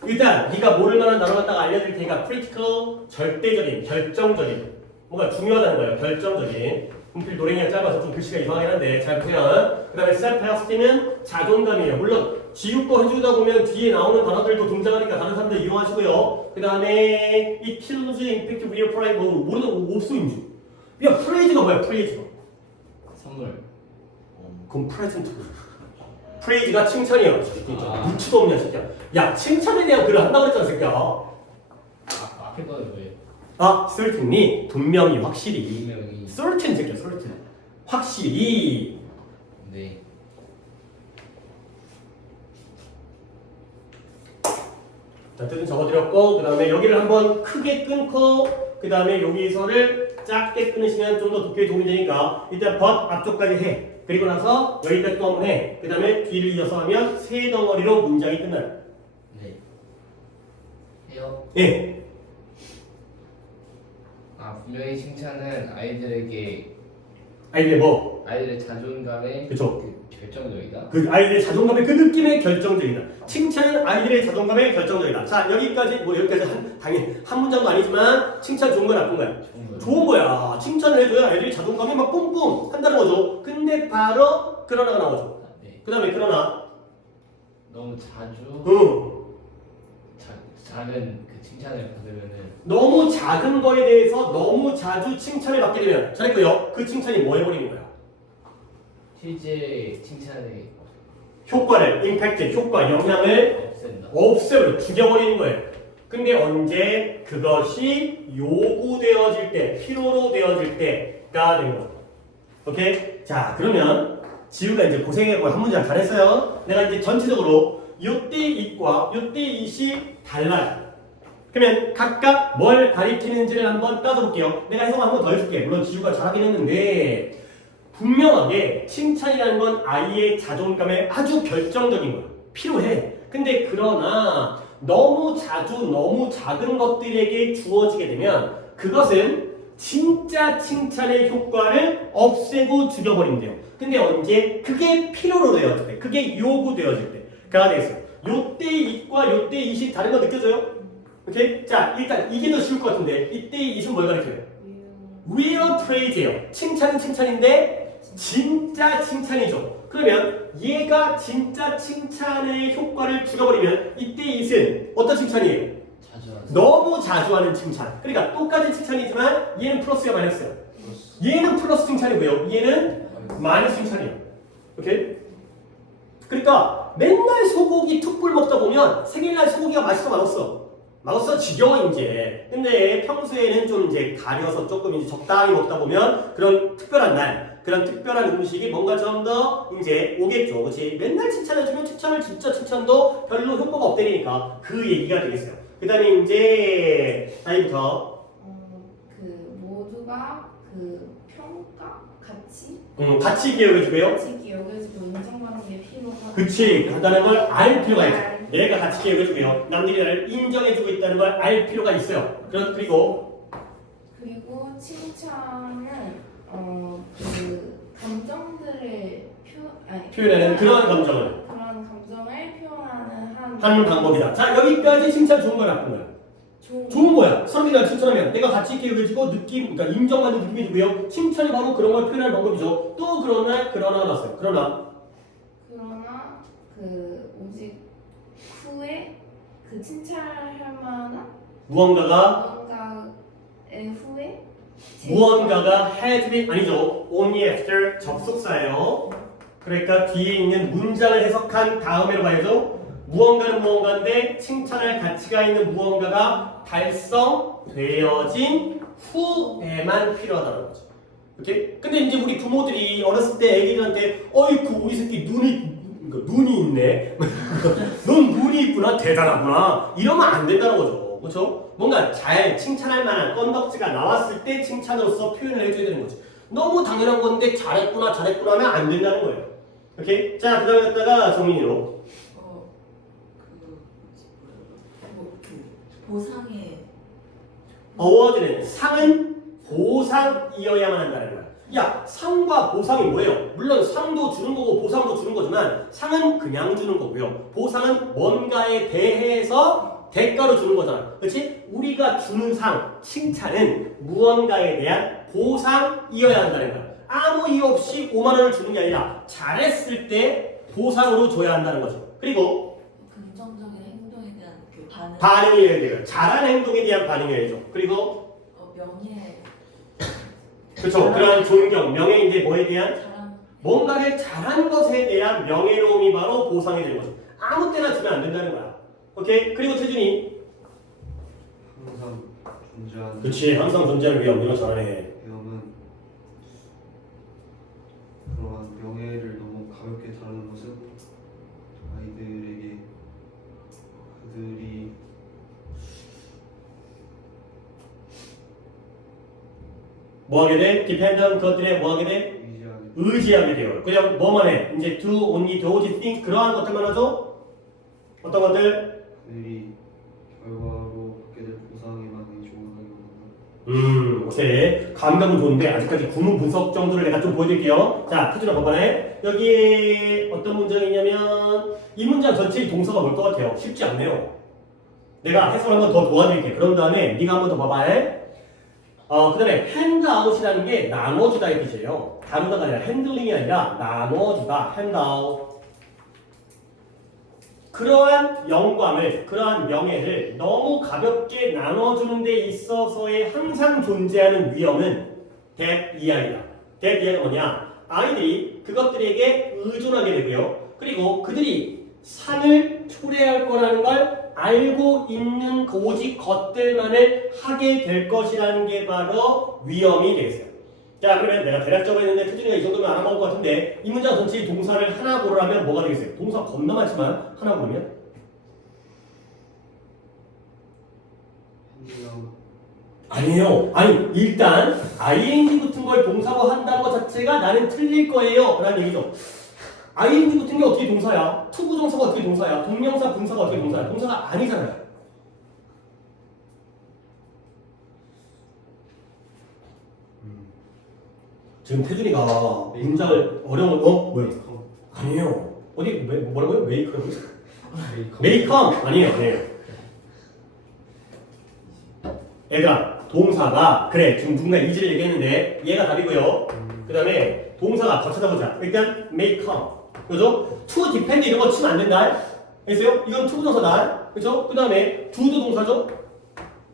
일단 네가 모를 만한 단어 갖다가 알려드릴 테니까 critical, 절대적인, 결정적인 뭔가 중요하다는 거예요. 결정적인 분필 노랭이가 짧아서 좀 글씨가 이상하긴 한데 잘 보세요. 그 다음에 self-esteem은 자존감이에요. 물론 지우 거 해주다 보면 뒤에 나오는 단어들도 등장하니까 다른 사람들 이용하시고요. 그 다음에 it kills impact real pride 모르는 옵소인지 야 프레이즈가 뭐야 프레이즈가? 선물. 그럼 프레젠트. 프레이즈가 칭찬이야. 눈치도 없냐 새끼야. 야 칭찬에 대한 글을 한다고 그랬잖아 새끼야. 앞에 거는 뭐예요? 아 certainly 분명히 확실히. 분명히. certain 새끼야 certain. 확실히. 네. 자 뜻은 적어드렸고 그 다음에 여기를 한번 크게 끊고 그 다음에 여기서를 작게 끊으시면 좀 더 독해에 도움이 되니까 일단 but 앞쪽까지 해. 그리고 나서 여기까지 또 한번 해. 그 다음에 뒤를 이어서 하면 세 덩어리로 문장이 끝나요. 네. 해요. 예. 분명히 칭찬은 아이들에게 아이들의 뭐? 아이들의 자존감의 그쵸. 결정적이다. 그 아이들의 자존감의 그 느낌의 결정적이다. 칭찬은 아이들의 자존감의 결정적이다. 자 여기까지 뭐 여기까지 당연히 한 문장도 아니지만 칭찬 좋은 거야 나쁜 거야? 좋은 거예요. 좋은 거야. 칭찬을 해줘야 애들이 자존감이 막 뿜뿜 한다는 거죠. 근데 바로 그러나가 나오죠. 네. 그 다음에 그러나 너무 자주 응. 작은 그 칭찬을 받으면은 너무 작은 거에 대해서 너무 자주 칭찬을 받게 되면 잘했고요. 그 칭찬이 뭐 해버리는 거야? 실제 칭찬의 효과를 임팩트, 효과, 영향을 없앤다. 없애버려 죽여버리는 거예요. 근데 언제 그것이 요구되어질 때, 필요로 되어질 때가 되는 거죠. 오케이? 자, 그러면 지우가 이제 고생해고 한 문장 잘했어요. 내가 이제 전체적으로 요때 it과 요때 it이 달라요. 그러면 각각 뭘 가리키는지를 한번 따져볼게요. 내가 해석 한번 더 해줄게. 물론 지우가 잘하긴 했는데 분명하게 칭찬이라는 건 아이의 자존감에 아주 결정적인 거야. 필요해. 근데 그러나 너무 자주 너무 작은 것들에게 주어지게 되면 그것은 진짜 칭찬의 효과를 없애고 죽여버린대요. 근데 언제? 그게 필요로 되어질 때, 그게 요구되어질 때가 되겠어요. 요때 it과 요때 it이 다른 거 느껴져요? 오케이? 자, 일단 이게 더 쉬울 것 같은데 이때의 it은 뭘 가리켜요? real praise예요. 칭찬은 칭찬인데 진짜 칭찬이죠. 그러면 얘가 진짜 칭찬의 효과를 죽여버리면 이때의 it은 어떤 칭찬이에요? 자주 하는. 너무 자주 하는 칭찬. 그러니까 똑같은 칭찬이지만 얘는 플러스야 마이너스야? 얘는 플러스 칭찬이고요. 얘는 마이너스 칭찬이에요. 오케이? 그러니까 맨날 소고기 툭불 먹다 보면 생일날 소고기가 맛있어 맛없어? 맛없어 지겨워 이제. 근데 평소에는 좀 이제 가려서 조금 이제 적당히 먹다 보면 그런 특별한 날 그런 특별한 음식이 뭔가 좀 더 이제 오겠죠. 그렇지? 맨날 칭찬해주면 진짜 칭찬도 별로 효과가 없다니까 그 얘기가 되겠어요. 그 다음에 이제 나이부터 그 모두가 그 평가 같이 기억해주고요. 같이 기억해주고 인정받는 게 필요하다. 그치 한다는 걸 알 필요가 있죠. 내가 같이 기억해주고요. 남들이 나를 인정해주고 있다는 걸 알 필요가 있어요. 그리고 칭찬은 그 감정들을 표현하는 그런 감정을 그런 감정을 표현하는 하는 방법이다. 자 여기까지 칭찬 좋은 거야 나쁜 거야? 좋은 거야. 사람들이 날 칭찬하면 내가 같이 기억해주고 느낌, 그러니까 인정하는 느낌이 들고요. 칭찬이 바로 그런 걸 표현할 방법이죠. 또 그러나 나왔어요. 그러나 그 오직 후에 그 칭찬할 만한 무언가의 후에 무언가가 had been 아니죠. only after 접속사예요. 그러니까 뒤에 있는 문장을 해석한 다음에로 가야죠. 무언가는 무언가인데 칭찬할 가치가 있는 무언가가 달성되어진 후에만 필요하다는 거죠. 오케이? 근데 이제 우리 부모들이 어렸을 때 애기들한테 어이쿠 우리 새끼 눈이 있네. 넌 눈이 있구나. 대단하구나. 이러면 안 된다는 거죠. 그렇죠? 뭔가 잘 칭찬할 만한 건덕지가 나왔을 때 칭찬으로서 표현을 해줘야 되는 거지. 너무 당연한 건데 잘했구나 하면 안 된다는 거예요. 오케이? 자, 그 다음에 갖다가 정민이로. 보상에 어워드는 상은 보상이어야만 한다는 거야. 야, 상과 보상이 뭐예요? 물론 상도 주는 거고 보상도 주는 거지만 상은 그냥 주는 거고요. 보상은 뭔가에 대해서 대가로 주는 거잖아. 그렇지? 우리가 주는 상, 칭찬은 무언가에 대한 보상이어야 한다는 거야. 아무 이유 없이 5만 원을 주는 게 아니라 잘했을 때 보상으로 줘야 한다는 거죠. 그리고 긍정적인 행동에 대한 그 반응이어야 돼요. 잘한 행동에 대한 반응이어야죠. 그리고 명예 그렇죠. 그런 존경, 명예인데 뭐에 대한? 자랑. 뭔가를 잘한 것에 대한 명예로움이 바로 보상이 되는 거죠. 아무 때나 주면 안 된다는 거야. 오케이? 그리고 태준이. 항상 존재하는 그렇지. 항상 존재하는 위험. 이거 잘하네. 위험은 그러한 명예를 너무 가볍게 다루는 것은 아이들에게 그들이 뭐 하게 돼? depend on 그것들에 뭐 하게 돼? 의지하는 의지하게 돼요. 그냥 뭐만 해? 이제 do, only, do지, think 그러한 것들만 하죠? 어떤 것들? 그들이 결과로 받게 될 보상에만 의존하기보다는 오케이. 감각은 좋은데 아직까지 구문 분석 정도를 내가 좀 보여드릴게요. 자, 태준아 봐봐네. 여기에 어떤 문장이 있냐면 이 문장 전체의 동사가 뭘 것 같아요? 쉽지 않네요. 내가 해석을 한 번 더 도와드릴게. 그런 다음에 네가 한 번 더 봐봐. 그 다음에 핸드아웃이라는 게 나눠주다의 뜻이에요. 다루다가 아니라 핸들링이 아니라 나눠주다, 핸드아웃. 그러한 영광을, 그러한 명예를 너무 가볍게 나눠주는 데 있어서의 항상 존재하는 위험은 that 이하이다. that 이하가 뭐냐? 아이들이 그것들에게 의존하게 되고요. 그리고 그들이 상을 초래할 거라는 걸 알고 있는 오직 것들만을 하게 될 것이라는 게 바로 위험이 되겠어요. 자, 그러면 내가 대략적으로 했는데 태준이가 이 정도면 알아먹을 것 같은데 이 문장 전체의 동사를 하나 고르라면 뭐가 되겠어요? 동사 겁나 많지만 하나 고르면? 핸들랑 아니에요. 아니 일단 ing 붙은 걸 동사로 한다는 것 자체가 나는 틀릴 거예요 라는 얘기죠. ing 붙은 게 어떻게 동사야? 투부정사가 어떻게 동사야? 동명사 분사가 어떻게 동사야? 동사가 아니잖아요. 지금 태준이가 문장을 어려운 뭐야? 아니에요. 어디 뭐라고요? 메이크라고? 메이크업 아니에요. 네. 얘들아 동사가 그래 지금 누군가 이지를 얘기했는데 얘가 답이고요. 그 다음에 동사가 더 찾아보자. 일단 메이크업 그죠? to depend 이런 거 치면 안 된다. 알겠어요? 이건 to 부정사다. 그죠? 그 다음에 do도 동사죠.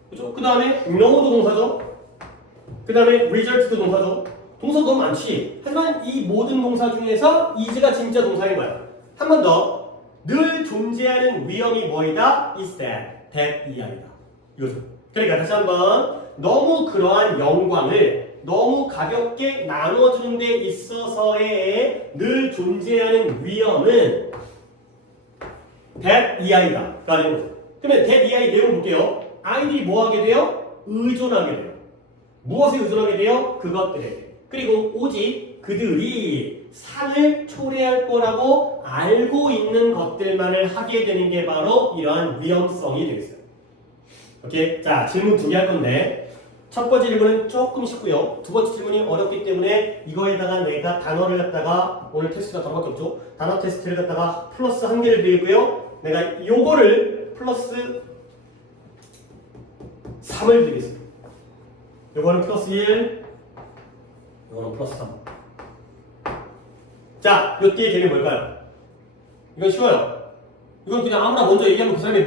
그죠? 그 다음에 know도 동사죠. 그 다음에 result도 동사죠. 동사 너무 많지. 하지만 이 모든 동사 중에서 is가 진짜 동사인 거야. 한 번 더. 늘 존재하는 위험이 뭐이다? is that 이하이다. 이거죠. 그러니까 다시 한번 너무 그러한 영광을 너무 가볍게 나눠주는 데 있어서의 늘 존재하는 위험은 that 이하이다. 라는 거죠. 그러면 that 이하이 내용 볼게요. 아이들이 뭐 하게 돼요? 의존하게 돼요. 무엇에 의존하게 돼요? 그것들에게. 그리고 오직 그들이 상을 초래할 거라고 알고 있는 것들만을 하게 되는 게 바로 이러한 위험성이 되겠어요. 오케이? 자, 질문 2개 할 건데 첫 번째 질문은 조금 쉽고요. 두 번째 질문이 어렵기 때문에 이거에다가 내가 단어를 갖다가 오늘 테스트가 더밖에 없죠. 단어 테스트를 갖다가 플러스 1개를 드리고요. 내가 요거를 플러스 3을 드리겠습니다. 요거는 플러스 1, 요거는 플러스 3. 자, 요 뒤에 개념이 뭘까요? 이건 쉬워요. 이건 그냥 아무나 먼저 얘기하면 그 사람이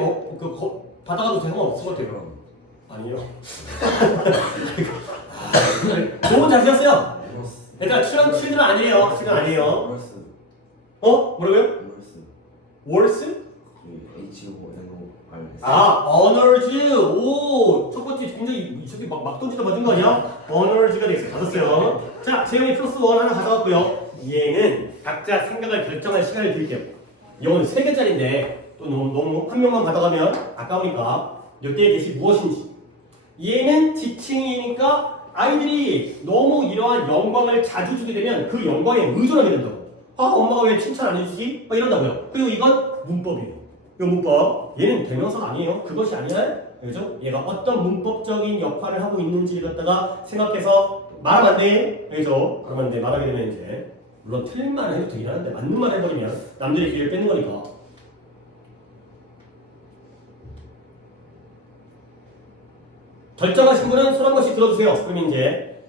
받아가도 상관없을 것 같아요. 아니요. 좋은 자세였어요. 일단 칠드는 아니에요. 칠드는 아니에요. 월스 뭐라고요? 월스 월스? HONOR honors. 오, 첫 번째 굉장히 저기 막 던지다 맞은 거 아니야? honors가 되겠어요. 받았어요. 자, 재현이 플러스 1 하나 가져왔고요. 얘는 각자 생각을 결정할 시간을 드릴게요. 이거는 3개짜리인데 또 너무 한 명만 받아가면 아까우니까 몇 개의 뜻이 무엇인지. 얘는 지칭이니까 아이들이 너무 이러한 영광을 자주 주게 되면 그 영광에 의존하게 된다고. 엄마가 왜 칭찬 안 해주지? 이런다고요. 그리고 이건 문법이에요. 이 문법. 얘는 대명사가 아니에요. 그것이 아니야. 그죠? 얘가 어떤 문법적인 역할을 하고 있는지를 갖다가 생각해서 말하면 안 돼. 그죠? 그러면 이제 말하게 되면 이제 물론 틀린 말을 해도 되긴 하는데 맞는 말 해버리면 남들의 기회를 뺏는 거니까. 결정하신 분은 손 한 번씩 들어주세요. 그러면 이제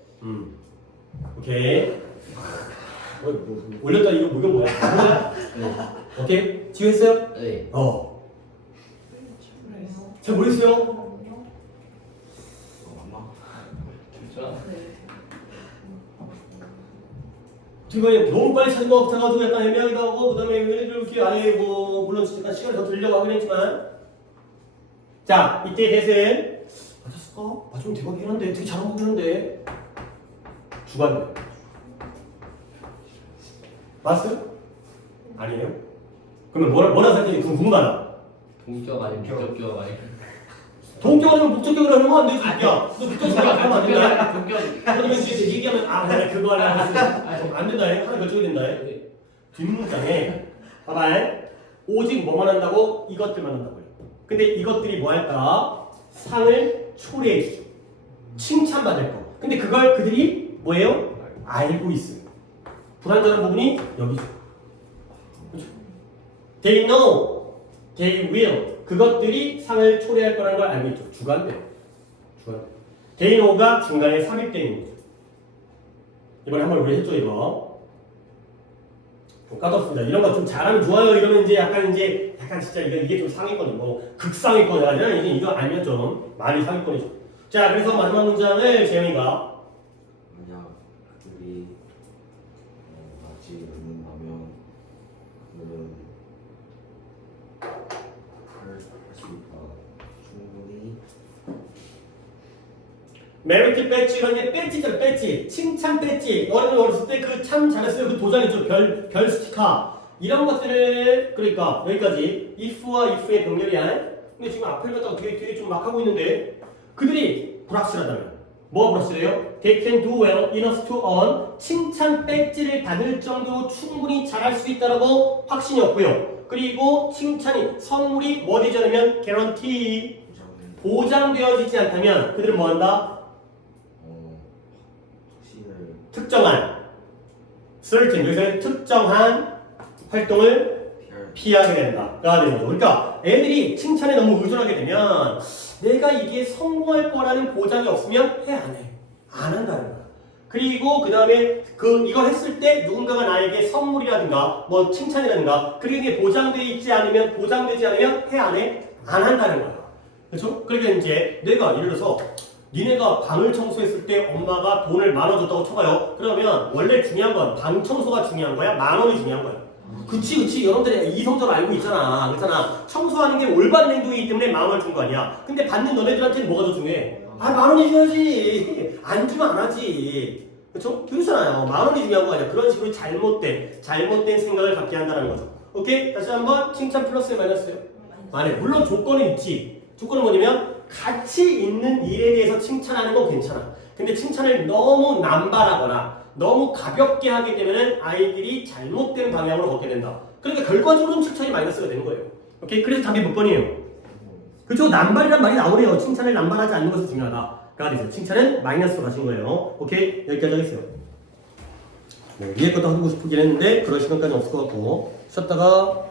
오케이. 올렸다 이거 뭐야? 네. 오케이. 지우했어요? 네. 잘 모르겠어요. 진짜? 네. 어떻게 보면 너무 빨리 찾은 것 같아가지고 약간 애매하기도 하고 그 다음에 이렇게 아예 뭐 물론 잠깐 시간을 더 들려고 하긴 했지만 자 이때 대신 맞았을까? 맞으면 대박이긴 한데 되게 잘한 거긴 한데 주관대 맞았어요? 아니에요? 그러면 뭐라 생각해? 궁금하다. 동격 아니면 목적격 아니면 동격을 하면 목적격을 하면 안 되지. 야, 너 목적격 하면 안 된다. 동격 그러면 이제 얘기하면 아, 내가 그거 하려고 안 된다. 하나 결정이 된다. 뒷문장에 봐봐. 오직 뭐만 한다고? 이것들만 한다고요. 근데 이것들이 뭐 할까? 상을 초래해 주죠. 칭찬받을 거. 근데 그걸 그들이 뭐예요? 알고 있어요. 불완전한 부분이 여기죠. 그렇죠? They know, they will. 그것들이 상을 초래할 거라는 걸 알고 있죠. 주관대. They know가 중간에 삽입되어 있는 거죠. 이번에 한번 우리 했죠, 이거. 좀 까다롭습니다. 이런 거 좀 잘하면 좋아요. 이러면 이제 약간 진짜 이게 좀 상위권이 뭐 극상위권이 아니라 이거 알면 좀 많이 상위권이죠. 자, 그래서 마지막 문장을 재영이가 만약 그들이 맞지 않는다면 그들은 할수 있다. 충분히 메리트 배지 이런 게 배지죠, 배지. 칭찬 배지. 어렸을 때 그 참 잘했어요. 그 도장 있죠. 별 스티커. 이런 것들을 그러니까 여기까지 if와 if의 병렬이야. 근데 지금 앞을 갖다가 되게 좀 막 하고 있는데 그들이 불확실하다면 뭐가 불확실해요? They can do well enough to earn 칭찬 배지를 받을 정도로 충분히 잘할 수 있다라고 확신이 없고요. 그리고 칭찬이 선물이 뭐 되지 않으면 guarantee 보장되어지지 않다면 그들은 뭐 한다? 확신을 특정한 certain 여기서는 특정한 활동을 피하게 된다가 되는 거죠. 그러니까 애들이 칭찬에 너무 의존하게 되면 내가 이게 성공할 거라는 보장이 없으면 해 안 해? 안 한다는 거야. 그리고 그 다음에 이걸 했을 때 누군가가 나에게 선물이라든가 뭐 칭찬이라든가 그게 보장되지 않으면 해 안 해? 안 한다는 거야. 그렇죠? 그러니까 이제 내가 예를 들어서 니네가 방을 청소했을 때 엄마가 돈을 10,000원 줬다고 쳐봐요. 그러면 원래 중요한 건 방 청소가 중요한 거야? 10,000원이 중요한 거야? 그치 여러분들이 이성적으로 알고 있잖아. 그렇잖아. 청소하는 게 올바른 행동이기 때문에 10,000원을 준 거 아니야. 근데 받는 너네들한테는 뭐가 더 중요해? 10,000원이 줘야지. 안 주면 안 하지. 그렇죠? 그렇잖아요. 10,000원이 중요한 거 아니야. 그런 식으로 잘못된 생각을 갖게 한다는 거죠. 오케이? 다시 한번 칭찬 플러스에 마이너스요. 아니 물론 조건은 있지. 조건은 뭐냐면 가치 있는 일에 대해서 칭찬하는 건 괜찮아. 근데 칭찬을 너무 남발하거나 너무 가볍게 하게 되면 아이들이 잘못된 방향으로 걷게 된다. 그러니까 결과적으로는 칭찬이 마이너스가 되는 거예요. 오케이? 그래서 답이 몇 번이에요? 그죠? 남발이란 말이 나오네요. 칭찬을 남발하지 않는 것이 중요하다가 되죠. 칭찬은 마이너스로 가신 거예요. 오케이? 여기까지 하겠어요. 네, 위에 것도 하고 싶긴 했는데 그럴 시간까지 없을 것 같고 쉬었다가